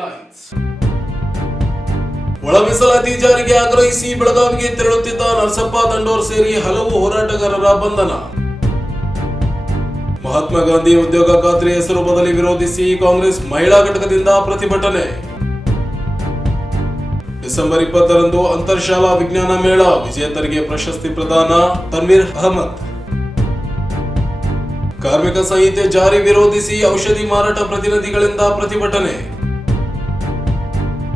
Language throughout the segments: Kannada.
ಹೆಡ್ಲೈನ್ಸ್. ಒಳ ಮೀಸಲಾತಿ ಜಾರಿಗೆ ಆಗ್ರಹಿಸಿ ಬೆಳಗಾವಿಗೆ ತೆರಳುತ್ತಿದ್ದ ನರಸಪ್ಪ ದಂಡೋರ್ ಸೇರಿ ಹಲವು ಹೋರಾಟಗಾರರ ಬಂಧನ. ಮಹಾತ್ಮ ಗಾಂಧಿ ಉದ್ಯೋಗ ಖಾತ್ರಿ ಹೆಸರು ಬದಲಿ ವಿರೋಧಿಸಿ ಕಾಂಗ್ರೆಸ್ ಮಹಿಳಾ ಘಟಕದಿಂದ ಪ್ರತಿಭಟನೆ. ಡಿಸೆಂಬರ್ 20ರಂದು ಅಂತರ್ಶಾಲಾ ವಿಜ್ಞಾನ ಮೇಳ, ವಿಜೇತರಿಗೆ ಪ್ರಶಸ್ತಿ ಪ್ರದಾನ. ತನ್ವೀರ್ ಅಹಮದ್. ಕಾರ್ಮಿಕ ಸಂಹಿತೆ ಜಾರಿ ವಿರೋಧಿಸಿ ಔಷಧಿ ಮಾರಾಟ ಪ್ರತಿನಿಧಿಗಳಿಂದ ಪ್ರತಿಭಟನೆ.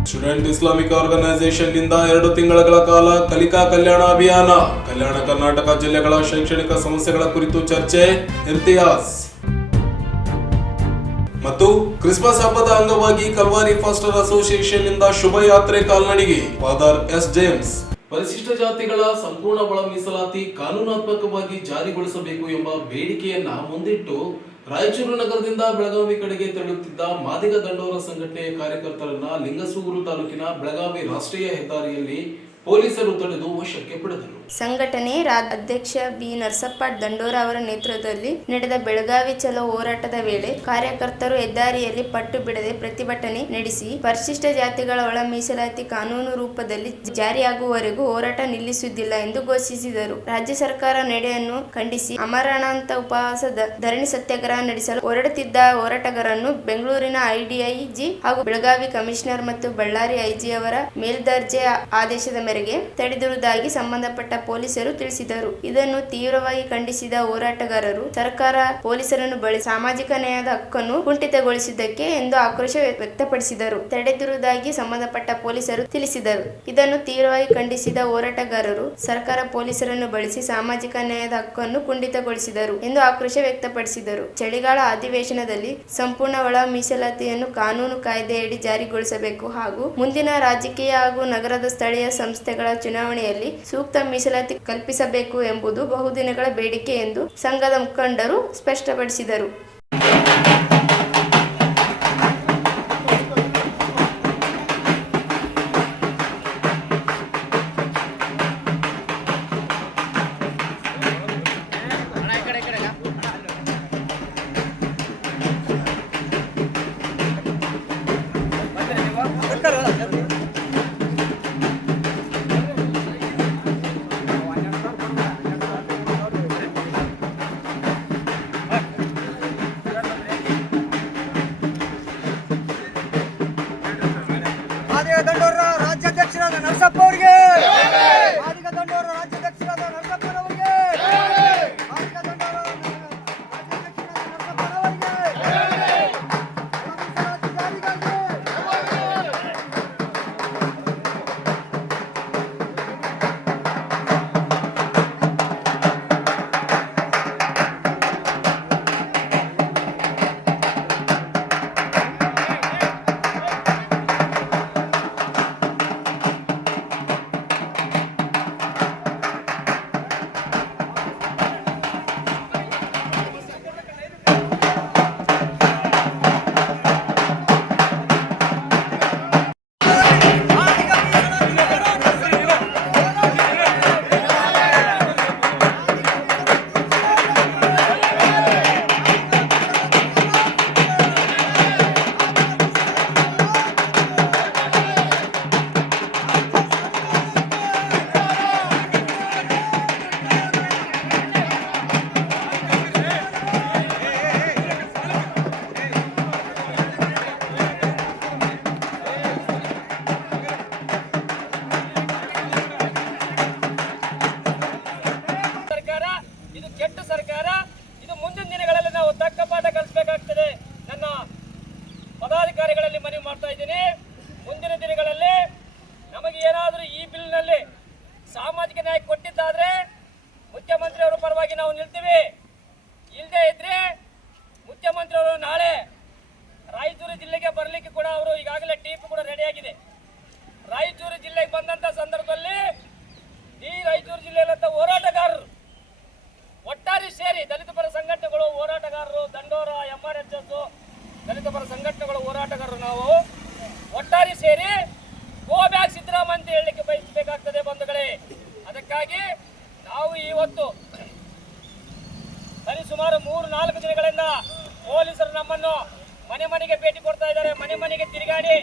ಸ್ಟೂಡೆಂಟ್ ಇಸ್ಲಾಮಿಕ್ ಆರ್ಗನೈಸೇಷನ್ ನಿಂದ 2 ತಿಂಗಳ ಕಾಲ ಕಲಿಕಾ ಕಲ್ಯಾಣ ಅಭಿಯಾನ. ಕಲ್ಯಾಣ ಕರ್ನಾಟಕ ಜಿಲ್ಲೆಗಳ ಶೈಕ್ಷಣಿಕ ಸಮಸ್ಯೆಗಳ ಕುರಿತು ಚರ್ಚೆ. ಇರ್ತಿಯಾಸ್. ಮತ್ತು ಕ್ರಿಸ್ಮಸ್ ಹಬ್ಬದ ಅಂಗವಾಗಿ ಕಲ್ವಾರಿ ಫಾಸ್ಟರ್ ಅಸೋಸಿಯೇಷನ್ ನಿಂದ ಶುಭಯಾತ್ರೆ ಕಾಲ್ನಡಿಗೆ. Father S James. ಪರಿಶಿಷ್ಟ ಜಾತಿಗಳ ಸಂಪೂರ್ಣ ಒಳ ಮೀಸಲಾತಿ ಕಾನೂನಾತ್ಮಕವಾಗಿ ಜಾರಿಗೊಳಿಸಬೇಕು ಎಂಬ ಬೇಡಿಕೆಯನ್ನ ಮುಂದಿಟ್ಟು ರಾಯಚೂರು ನಗರದಿಂದ ಬೆಳಗಾವಿ ಕಡೆಗೆ ತೆರಳುತ್ತಿದ್ದ ಮಾದಿಗ ದಂಡೋರ ಸಂಘಟನೆಯ ಕಾರ್ಯಕರ್ತರನ್ನ ಲಿಂಗಸೂರು ತಾಲೂಕಿನ ಬೆಳಗಾವಿ ರಾಷ್ಟ್ರೀಯ ಹೆದ್ದಾರಿಯಲ್ಲಿ ಪೊಲೀಸರು ತಡೆದು ವಶಕ್ಕೆ ಪಡೆದರು. ಸಂಘಟನೆ ಅಧ್ಯಕ್ಷ ಬಿ ನರಸಪ್ಪ ದಂಡೋರ ಅವರ ನೇತೃತ್ವದಲ್ಲಿ ನಡೆದ ಬೆಳಗಾವಿ ಚಲೋ ಹೋರಾಟದ ವೇಳೆ ಕಾರ್ಯಕರ್ತರು ಹೆದ್ದಾರಿಯಲ್ಲಿ ಪಟ್ಟು ಬಿಡದೆ ಪ್ರತಿಭಟನೆ ನಡೆಸಿ ಪರಿಶಿಷ್ಟ ಜಾತಿಗಳ ಒಳ ಮೀಸಲಾತಿ ಕಾನೂನು ರೂಪದಲ್ಲಿ ಜಾರಿಯಾಗುವವರೆಗೂ ಹೋರಾಟ ನಿಲ್ಲಿಸುವುದಿಲ್ಲ ಎಂದು ಘೋಷಿಸಿದರು. ರಾಜ್ಯ ಸರ್ಕಾರ ನಡೆಯನ್ನು ಖಂಡಿಸಿ ಅಮರಣಾಂತ ಉಪವಾಸ ಧರಣಿ ಸತ್ಯಾಗ್ರಹ ನಡೆಸಲು ಹೊರಡುತ್ತಿದ್ದ ಹೋರಾಟಗಾರರನ್ನು ಬೆಂಗಳೂರಿನ IDIG ಹಾಗೂ ಬೆಳಗಾವಿ ಕಮಿಷನರ್ ಮತ್ತು ಬಳ್ಳಾರಿ IG ಅವರ ಮೇಲ್ದರ್ಜೆ ಆದೇಶದ ಮೇರೆಗೆ ತಡೆದಿರುವುದಾಗಿ ಸಂಬಂಧಪಟ್ಟ ಪೊಲೀಸರು ತಿಳಿಸಿದರು. ಇದನ್ನು ತೀವ್ರವಾಗಿ ಖಂಡಿಸಿದ ಹೋರಾಟಗಾರರು ಸರ್ಕಾರ ಪೊಲೀಸರನ್ನು ಬಳಸಿ ಸಾಮಾಜಿಕ ನ್ಯಾಯದ ಹಕ್ಕನ್ನು ಕುಂಠಿತಗೊಳಿಸಿದ್ದಕ್ಕೆ ಎಂದು ಆಕ್ರೋಶ ವ್ಯಕ್ತಪಡಿಸಿದರು. ತಡೆದಿರುವುದಾಗಿ ಸಂಬಂಧಪಟ್ಟ ಪೊಲೀಸರು ತಿಳಿಸಿದರು. ಇದನ್ನು ತೀವ್ರವಾಗಿ ಖಂಡಿಸಿದ ಹೋರಾಟಗಾರರು ಸರ್ಕಾರ ಪೊಲೀಸರನ್ನು ಬಳಸಿ ಸಾಮಾಜಿಕ ನ್ಯಾಯದ ಹಕ್ಕನ್ನು ಕುಂಠಿತಗೊಳಿಸಿದರು ಎಂದು ಆಕ್ರೋಶ ವ್ಯಕ್ತಪಡಿಸಿದರು. ಚಳಿಗಾಲ ಅಧಿವೇಶನದಲ್ಲಿ ಸಂಪೂರ್ಣ ಒಳ ಮೀಸಲಾತಿಯನ್ನು ಕಾನೂನು ಕಾಯ್ದೆಯಡಿ ಜಾರಿಗೊಳಿಸಬೇಕು ಹಾಗೂ ಮುಂದಿನ ರಾಜಕೀಯ ಹಾಗೂ ನಗರದ ಸ್ಥಳೀಯ ಸಂಸ್ಥೆಗಳ ಚುನಾವಣೆಯಲ್ಲಿ ಸೂಕ್ತ ಮೀಸಲಾತಿ ಕಲ್ಪಿಸಬೇಕು ಎಂಬುದು ಬಹುದಿನಗಳ ಬೇಡಿಕೆ ಎಂದು ಸಂಘದ ಮುಖಂಡರು ಸ್ಪಷ್ಟಪಡಿಸಿದರು. ದಂಡೋರ ರಾಜ್ಯಾಧ್ಯಕ್ಷರಾದ ನರಸಪ್ಪ ಅವರಿಗೆ, ಮಾದಿಗ ದಂಡೋರ ರಾಜ್ಯಾಧ್ಯಕ್ಷರಾದ ನರಸಪ್ಪನವರಿಗೆ, ಮಾದಿಗ ದಂಡೋರ ರಾಜ್ಯಾಧ್ಯಕ್ಷರಾದ ಮನೆ ಮನೆಗೆ ಭೇಟಿ ಕೊಡ್ತಾ ಇದ್ದಾರೆ, ಮನೆ ಮನೆಗೆ ತಿರುಗಾಡಿ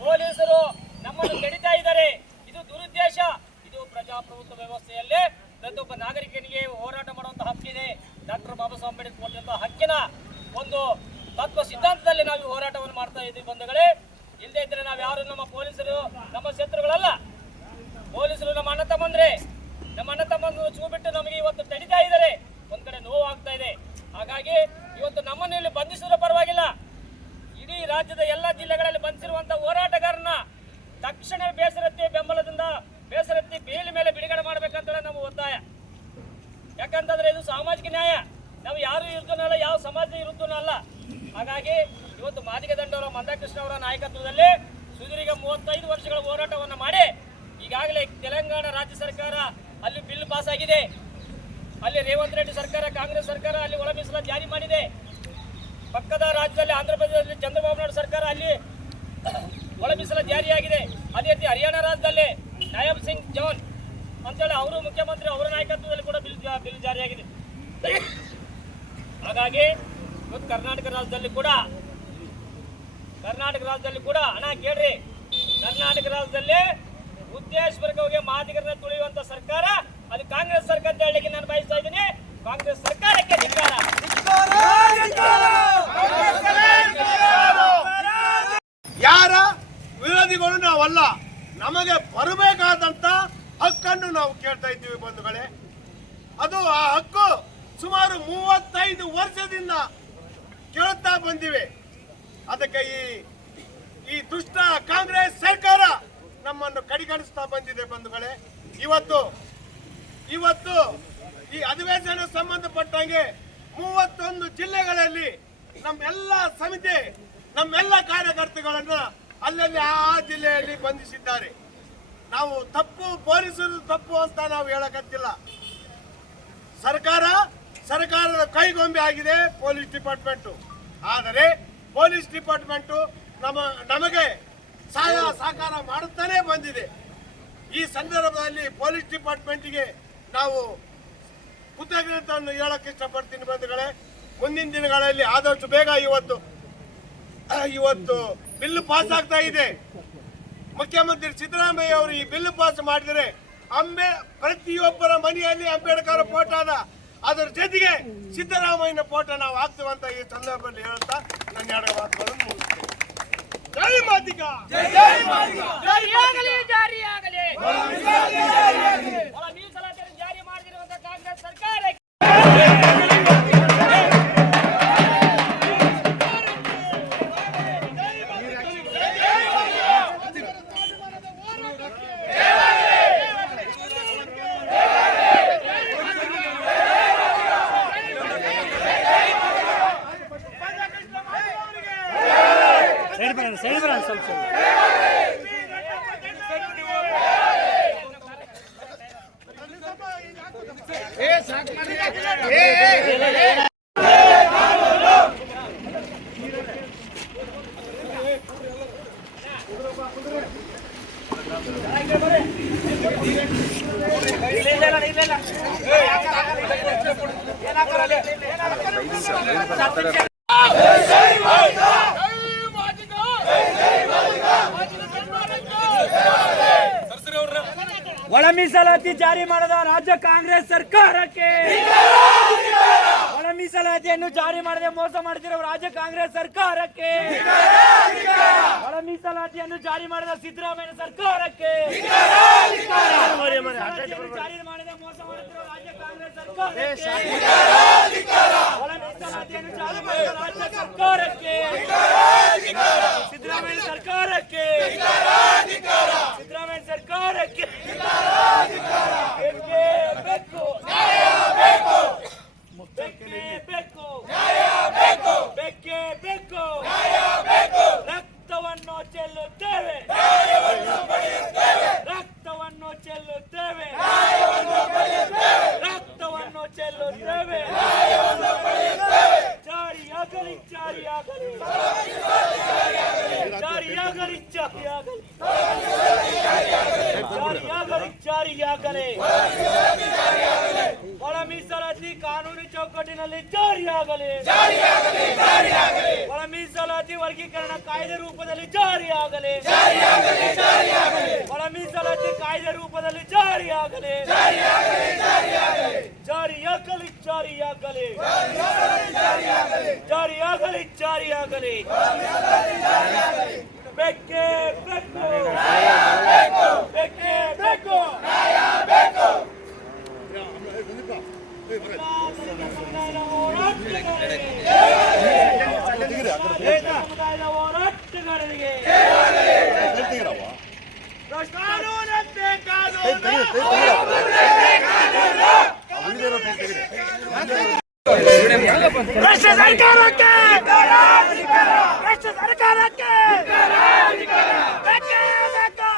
ಪೊಲೀಸರು ನಮ್ಮನ್ನು ಕೆಡಿತಾ ಇದ್ದಾರೆ. ಇದು ದುರುದ್ದೇಶ. ಇದು ಪ್ರಜಾಪ್ರಭುತ್ವ ವ್ಯವಸ್ಥೆಯಲ್ಲಿ ಪ್ರತಿಯೊಬ್ಬ ನಾಗರಿಕನಿಗೆ ಹೋರಾಟ ಮಾಡುವಂತ ಹಕ್ಕಿದೆ. ಡಾಕ್ಟರ್ ಬಾಬಾ ಸಾಹೇಬ್ ಅಂಬೇಡ್ಕರ್ ಕೊಟ್ಟಂತಹ ಹಕ್ಕಿನ ಒಂದು ತತ್ವ ಸಿದ್ಧಾಂತದಲ್ಲಿ ನಾವು ಹೋರಾಟವನ್ನು ಮಾಡ್ತಾ ಇದ್ದೀವಿ ಬಂಧುಗಳೇ. ಇಲ್ಲದೆ ಇದ್ರೆ ನಾವು ಯಾರು ನಮ್ಮ ಪೊಲೀಸರು ನಮ್ಮ ಶತ್ರುಗಳಲ್ಲ. ಪೊಲೀಸರು ನಮ್ಮ ಅಣ್ಣ ತಮ್ಮಂದ್ರೆ, ನಮ್ಮ ಅಣ್ಣ ತಮ್ಮಂದ್ರು ಚೂ ಬಿಟ್ಟು ನಮಗೆ ಇವತ್ತು ತಡಿತಾ ಇದ್ದಾರೆ. ಒಂದ್ ಕಡೆ ನೋವು ಆಗ್ತಾ ಇದೆ. ಹಾಗಾಗಿ ಇವತ್ತು ನಮ್ಮನ್ನು ಇಲ್ಲಿ ಬಂಧಿಸಿದ್ರೆ ಪರವಾಗಿಲ್ಲ, ಇಡೀ ರಾಜ್ಯದ ಎಲ್ಲ ಜಿಲ್ಲೆಗಳಲ್ಲಿ ಬಂಧಿಸಿರುವಂತಹ ಹೋರಾಟಗಾರನ ತಕ್ಷಣ ಬೇಸರತ್ತಿ ಬೆಂಬಲದಿಂದ ಬೇಸರತ್ತಿ ಬೇಲಿ ಮೇಲೆ ಬಿಡುಗಡೆ ಮಾಡ್ಬೇಕಂತ ನಮ್ಮ ಒತ್ತಾಯ. ಯಾಕಂತಂದ್ರೆ ಇದು ಸಾಮಾಜಿಕ ನ್ಯಾಯ. ನಾವು ಯಾರು ವಿರುದ್ಧನಲ್ಲ, ಯಾವ ಸಮಾಜದ ವಿರುದ್ಧನೂ ಅಲ್ಲ. ಹಾಗಾಗಿ ಇವತ್ತು ಮಾದಿಗ ದಂಡವರ ಮಂದಕೃಷ್ಣ ಅವರ ನಾಯಕತ್ವದಲ್ಲಿ ಸುದೀರ್ಘ 35 ವರ್ಷಗಳ ಹೋರಾಟವನ್ನು ಮಾಡಿ ಈಗಾಗಲೇ ತೆಲಂಗಾಣ ರಾಜ್ಯ ಸರ್ಕಾರ ಅಲ್ಲಿ ಬಿಲ್ ಪಾಸ್ ಆಗಿದೆ. ಅಲ್ಲಿ ರೇವಂತ್ ರೆಡ್ಡಿ ಸರ್ಕಾರ, ಕಾಂಗ್ರೆಸ್ ಸರ್ಕಾರ ಅಲ್ಲಿ ಒಳ ಮೀಸಲಾತಿ ಜಾರಿ ಮಾಡಿದೆ. ಪಕ್ಕದ ರಾಜ್ಯದಲ್ಲಿ ಆಂಧ್ರ ಪ್ರದೇಶದಲ್ಲಿ ಚಂದ್ರಬಾಬು ನಾಯ್ಡು ಸರ್ಕಾರ ಅಲ್ಲಿ ಒಳ ಮೀಸಲಾತಿ ಜಾರಿಯಾಗಿದೆ. ಅದೇ ರೀತಿ ಹರಿಯಾಣ ರಾಜ್ಯದಲ್ಲಿ ನಾಯಬ್ ಸಿಂಗ್ ಜವಾನ್ ಅಂತೇಳಿ ಅವರು ಮುಖ್ಯಮಂತ್ರಿ, ಅವರ ನಾಯಕತ್ವದಲ್ಲಿ ಕೂಡ ಬಿಲ್ ಜಾರಿಯಾಗಿದೆ. ಹಾಗಾಗಿ ಇವತ್ತು ಕರ್ನಾಟಕ ರಾಜ್ಯದಲ್ಲಿ ಕೂಡ ಹಣ ಕೇಳ್ರಿ, ಕರ್ನಾಟಕ ರಾಜ್ಯದಲ್ಲಿ ಉದ್ದೇಶಪೂರ್ವಕವಾಗಿ ಮಾದಿಗರನ್ನ ತುಳಿಯುವಂತ ಸರ್ಕಾರ ಅದು ಕಾಂಗ್ರೆಸ್ ಸರ್ಕಾರ ಅಂತ ಹೇಳಲಿಕ್ಕೆ ನಾನು ಬಯಸ್ತಾ ಇದ್ದೀನಿ. ಕಾಂಗ್ರೆಸ್ ಸರ್ಕಾರಕ್ಕೆ ಧಿಕ್ಕಾರ. ಯಾರ ವಿರೋಧಿಗಳು ನಾವಲ್ಲ. ನಮಗೆ ಬರಬೇಕಾದಂತ ಹಕ್ಕನ್ನು ನಾವು ಕೇಳ್ತಾ ಇದ್ದೀವಿ ಬಂಧುಗಳೇ. ಅದು ಆ ಹಕ್ಕು ಸುಮಾರು 35 ವರ್ಷದಿಂದ ಕೇಳುತ್ತಾ ಬಂದಿವೆ. ಅದಕ್ಕೆ ಈ ದುಷ್ಟ ಕಾಂಗ್ರೆಸ್ ಸರ್ಕಾರ ನಮ್ಮನ್ನು ಕಡೆಗಣಿಸ್ತಾ ಬಂದಿದೆ ಬಂಧುಗಳೇ. ಇವತ್ತು ಈ ಅಧಿವೇಶನ ಸಂಬಂಧಪಟ್ಟಂಗೆ 31 ಜಿಲ್ಲೆಗಳಲ್ಲಿ ನಮ್ಮೆಲ್ಲ ಸಮಿತಿ, ನಮ್ಮೆಲ್ಲ ಕಾರ್ಯಕರ್ತಗಳನ್ನ ಅಲ್ಲಲ್ಲಿ ಆ ಜಿಲ್ಲೆಯಲ್ಲಿ ಬಂಧಿಸಿದ್ದಾರೆ. ನಾವು ತಪ್ಪು, ಪೊಲೀಸರು ತಪ್ಪು ಅಂತ ನಾವು ಹೇಳಕತ್ತಿಲ್ಲ. ಸರ್ಕಾರದ ಕೈಗೊಂಬೆ ಆಗಿದೆ ಪೊಲೀಸ್ ಡಿಪಾರ್ಟ್ಮೆಂಟ್. ಆದರೆ ಪೊಲೀಸ್ ಡಿಪಾರ್ಟ್ಮೆಂಟ್ ನಮಗೆ ಸಹಾಯ ಸಹಕಾರ ಮಾಡುತ್ತಾನೆ ಬಂದಿದೆ. ಈ ಸಂದರ್ಭದಲ್ಲಿ ಪೊಲೀಸ್ ಡಿಪಾರ್ಟ್ಮೆಂಟ್ಗೆ ನಾವು ಕೃತಜ್ಞತೆಯನ್ನು ಹೇಳಕ್ಕೆ ಇಷ್ಟಪಡ್ತೀನಿ ಬಂಧುಗಳೇ. ಮುಂದಿನ ದಿನಗಳಲ್ಲಿ ಆದಷ್ಟು ಬೇಗ ಇವತ್ತು ಬಿಲ್ ಪಾಸ್ ಆಗ್ತಾ ಇದೆ. ಮುಖ್ಯಮಂತ್ರಿ ಸಿದ್ದರಾಮಯ್ಯ ಅವರು ಈ ಬಿಲ್ ಪಾಸ್ ಮಾಡಿದರೆ ಪ್ರತಿಯೊಬ್ಬರ ಮನೆಯಲ್ಲಿ ಅಂಬೇಡ್ಕರ್ ಫೋಟೋನ, ಅದರ ಜೊತೆಗೆ ಸಿದ್ದರಾಮಯ್ಯನ ಫೋಟೋ ನಾವು ಹಾಕ್ತೀವಂತ ಈ ಸಂದರ್ಭದಲ್ಲಿ ಹೇಳ್ತಾ ನನ್ನ 2 ಮಾತುಗಳನ್ನು ಮುಗಿಸ್ತೇನೆ. ಜೈ ಮಾದಿಗ, ಜಾರಿಯಾಗಲಿ. ಒಳ ಮೀಸಲಾತಿಯನ್ನು ಜಾರಿ ಮಾಡಿರುವಂತಹ ಕಾಂಗ್ರೆಸ್ ಸರ್ಕಾರಕ್ಕೆ ಒಳ ಮೀಸಲಾತಿ ಜಾರಿ ಮಾಡದ ರಾಜ್ಯ ಕಾಂಗ್ರೆಸ್ ಸರ್ಕಾರಕ್ಕೆ, ಒಳ ಮೀಸಲಾತಿಯನ್ನು ಜಾರಿ ಮಾಡದೆ ಮೋಸ ಮಾಡುತ್ತಿರುವ ರಾಜ್ಯ ಕಾಂಗ್ರೆಸ್ ಸರ್ಕಾರಕ್ಕೆ, ಒಳ ಮೀಸಲಾತಿಯನ್ನು ಜಾರಿ ಮಾಡದ ಸಿದ್ದರಾಮಯ್ಯ ಸರ್ಕಾರಕ್ಕೆ, ಜಾರಿ ಮಾಡದೆ ಮೋಸ ಮಾಡುತ್ತಿರುವ ರಾಜ್ಯ ಕಾಂಗ್ರೆಸ್ ಸರ್ಕಾರಕ್ಕೆ, ಒಳ ಮೀಸಲಾತಿಯನ್ನು ಜಾರಿ ಮಾಡದ ರಾಜ್ಯ ಸರ್ಕಾರಕ್ಕೆ, ಸಿದ್ದರಾಮಯ್ಯ ಸರ್ಕಾರಕ್ಕೆ, ಸಿದ್ದರಾಮಯ್ಯ ಸರ್ಕಾರಕ್ಕೆ ರಕ್ತವನ್ನು ಚೆಲ್ಲುತ್ತೇವೆ, ರಕ್ತವನ್ನು ಚೆಲ್ಲುತ್ತೇವೆ, ರಕ್ತವನ್ನು ಚೆಲ್ಲುತ್ತೇವೆ. ಜಾರಿಯಾಗಲಿ, ಜಾರಿಯಾಗಲಿ, ಜಾರಿಯಾಗಲಿ. ಜಾರಿಯಾಗಲಿ. ಒಳ ಮೀಸಲಾತಿ ಕಾನೂನು ಚೌಕಟ್ಟಿನಲ್ಲಿ ಜಾರಿಯಾಗಲಿ. ಒಳ ಮೀಸಲಾತಿ ವರ್ಗೀಕರಣ ಕಾಯ್ದೆ ರೂಪದಲ್ಲಿ ಜಾರಿಯಾಗಲಿ. ಒಳ ಮೀಸಲಾತಿ ಕಾಯ್ದೆ ರೂಪದಲ್ಲಿ ಜಾರಿಯಾಗಲಿ. ಜಾರಿಯಾಗಲಿ. ಬೇಕೇ ಬೇಕು. ಬೇಕೇ ಬೇಕು. ಸಮುದಾಯದ ಹೋರಾಟಗಾರರಿಗೆ ಕಾನೂನಂತೆ ಭ್ರಷ್ಟ ಸರ್ಕಾರಕ್ಕೆ ಬೇಕೇ ಬೇಕು.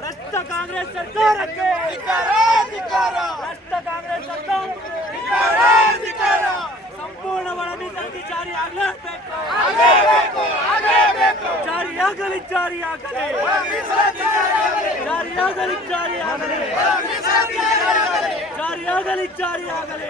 ಭ್ರಷ್ಟ ಕಾಂಗ್ರೆಸ್ ಸರ್ಕಾರಕ್ಕೆ ಸಂಪೂರ್ಣ ಒಳ ಮೀಸಲಾತಿ ಜಾರಿ ಆಗಲೇಬೇಕು. ಜಾರಿಯಾಗಲಿ.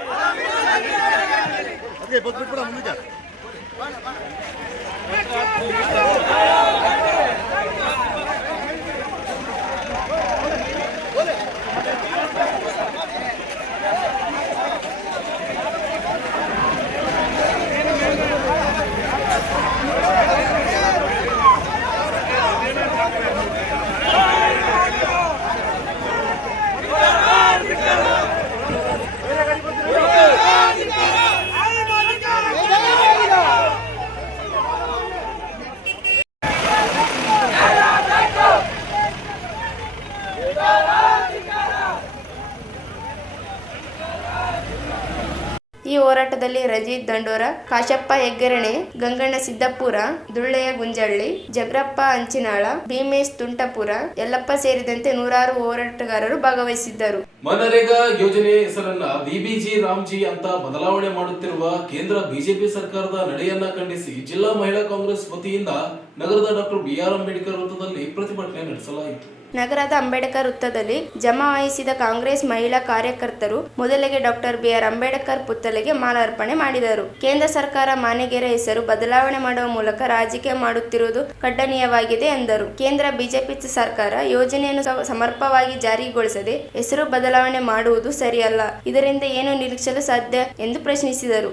ಈ ಹೋರಾಟದಲ್ಲಿ ರಜಿತ್ ದಂಡೋರ, ಕಾಶಪ್ಪ ಹೆಗ್ಗರಣೆ, ಗಂಗಣ್ಣ ಸಿದ್ದಪುರ, ದುಳ್ಳೆಯ ಗುಂಜಳ್ಳಿ, ಜಗರಪ್ಪ ಅಂಚಿನಾಳ, ಭೀಮೇಶ್ ತುಂಟಪುರ, ಯಲ್ಲಪ್ಪ ಸೇರಿದಂತೆ ನೂರಾರು ಹೋರಾಟಗಾರರು ಭಾಗವಹಿಸಿದ್ದರು. ಮನರೇಗಾ ಯೋಜನೆ ಹೆಸರನ್ನ ವಿಬಿಜಿ ರಾಮ್ಜಿ ಅಂತ ಬದಲಾವಣೆ ಮಾಡುತ್ತಿರುವ ಕೇಂದ್ರ ಬಿಜೆಪಿ ಸರ್ಕಾರದ ನಡೆಯನ್ನ ಖಂಡಿಸಿ ಜಿಲ್ಲಾ ಮಹಿಳಾ ಕಾಂಗ್ರೆಸ್ ವತಿಯಿಂದ ನಗರದ ಡಾಕ್ಟರ್ ಬಿಆರ್ ಅಂಬೇಡ್ಕರ್ ವೃತ್ತದಲ್ಲಿ ಪ್ರತಿಭಟನೆ ನಡೆಸಲಾಯಿತು. ನಗರದ ಅಂಬೇಡ್ಕರ್ ವೃತ್ತದಲ್ಲಿ ಜಮಾವಹಿಸಿದ ಕಾಂಗ್ರೆಸ್ ಮಹಿಳಾ ಕಾರ್ಯಕರ್ತರು ಮೊದಲಿಗೆ ಡಾಕ್ಟರ್ ಬಿಆರ್ ಅಂಬೇಡ್ಕರ್ ಪುತ್ಥಳಿಗೆ ಮಾಲಾರ್ಪಣೆ ಮಾಡಿದರು. ಕೇಂದ್ರ ಸರ್ಕಾರ ಮಾನೆಗೆರೆ ಹೆಸರು ಬದಲಾವಣೆ ಮಾಡುವ ಮೂಲಕ ರಾಜಕೀಯ ಮಾಡುತ್ತಿರುವುದು ಖಂಡನೀಯವಾಗಿದೆ ಎಂದರು. ಕೇಂದ್ರ ಬಿಜೆಪಿ ಸರ್ಕಾರ ಯೋಜನೆಯನ್ನು ಸಮರ್ಪಕವಾಗಿ ಜಾರಿಗೊಳಿಸದೆ ಹೆಸರು ಬದಲಾವಣೆ ಮಾಡುವುದು ಸರಿಯಲ್ಲ. ಇದರಿಂದ ಏನು ನಿರೀಕ್ಷಿಸಲು ಸಾಧ್ಯ ಎಂದು ಪ್ರಶ್ನಿಸಿದರು.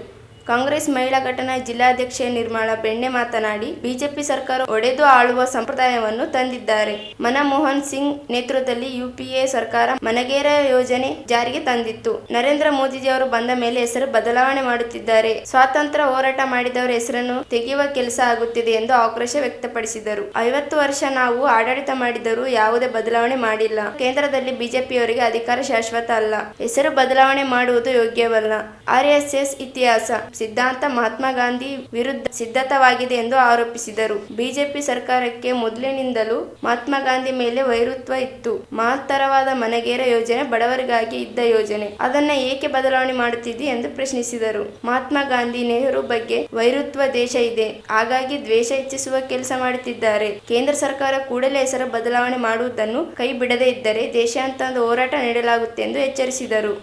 ಕಾಂಗ್ರೆಸ್ ಮಹಿಳಾ ಘಟನಾ ಜಿಲ್ಲಾಧ್ಯಕ್ಷೆ ನಿರ್ಮಲಾ ಬೆಣ್ಣೆ ಮಾತನಾಡಿ, ಬಿಜೆಪಿ ಸರ್ಕಾರ ಒಡೆದು ಆಳುವ ಸಂಪ್ರದಾಯವನ್ನು ತಂದಿದ್ದಾರೆ. ಮನಮೋಹನ್ ಸಿಂಗ್ ನೇತೃತ್ವದಲ್ಲಿ ಯುಪಿಎ ಸರ್ಕಾರ ಮನರೇಗಾ ಯೋಜನೆ ಜಾರಿಗೆ ತಂದಿತ್ತು. ನರೇಂದ್ರ ಮೋದಿಜಿಯವರು ಬಂದ ಮೇಲೆ ಹೆಸರು ಬದಲಾವಣೆ ಮಾಡುತ್ತಿದ್ದಾರೆ. ಸ್ವಾತಂತ್ರ್ಯ ಹೋರಾಟ ಮಾಡಿದವರ ಹೆಸರನ್ನು ತೆಗೆಯುವ ಕೆಲಸ ಆಗುತ್ತಿದೆ ಎಂದು ಆಕ್ರೋಶ ವ್ಯಕ್ತಪಡಿಸಿದರು. 50 ವರ್ಷ ನಾವು ಆಡಳಿತ ಮಾಡಿದರೂ ಯಾವುದೇ ಬದಲಾವಣೆ ಮಾಡಿಲ್ಲ. ಕೇಂದ್ರದಲ್ಲಿ ಬಿಜೆಪಿಯವರಿಗೆ ಅಧಿಕಾರ ಶಾಶ್ವತ ಅಲ್ಲ. ಹೆಸರು ಬದಲಾವಣೆ ಮಾಡುವುದು ಯೋಗ್ಯವಲ್ಲ. ಆರ್ಎಸ್ಎಸ್ ಇತಿಹಾಸ ಸಿದ್ಧಾಂತ ಮಹಾತ್ಮ ಗಾಂಧಿ ವಿರುದ್ಧ ಸಿದ್ಧಾಂತವಾಗಿದೆ ಎಂದು ಆರೋಪಿಸಿದರು. ಬಿಜೆಪಿ ಸರ್ಕಾರಕ್ಕೆ ಮೊದಲಿನಿಂದಲೂ ಮಹಾತ್ಮ ಗಾಂಧಿ ಮೇಲೆ ವೈರುತ್ವ ಇತ್ತು. ಮಹತ್ತರವಾದ ಮನರೇಗಾ ಯೋಜನೆ ಬಡವರಿಗಾಗಿ ಇದ್ದ ಯೋಜನೆ. ಅದನ್ನ ಏಕೆ ಬದಲಾವಣೆ ಮಾಡುತ್ತಿದೆ ಎಂದು ಪ್ರಶ್ನಿಸಿದರು. ಮಹಾತ್ಮ ಗಾಂಧಿ, ನೆಹರು ಬಗ್ಗೆ ವೈರುತ್ವ ದೇಶ ಇದೆ. ಹಾಗಾಗಿ ದ್ವೇಷ ಹೆಚ್ಚಿಸುವ ಕೆಲಸ ಮಾಡುತ್ತಿದ್ದಾರೆ. ಕೇಂದ್ರ ಸರ್ಕಾರ ಕೂಡಲೇ ಹೆಸರು ಬದಲಾವಣೆ ಮಾಡುವುದನ್ನು ಕೈ ಬಿಡದೇ ಇದ್ದರೆ ದೇಶಾದ್ಯಂತ ಹೋರಾಟ ನಡೆಸಲಾಗುತ್ತೆ ಎಂದು ಎಚ್ಚರಿಸಿದರು.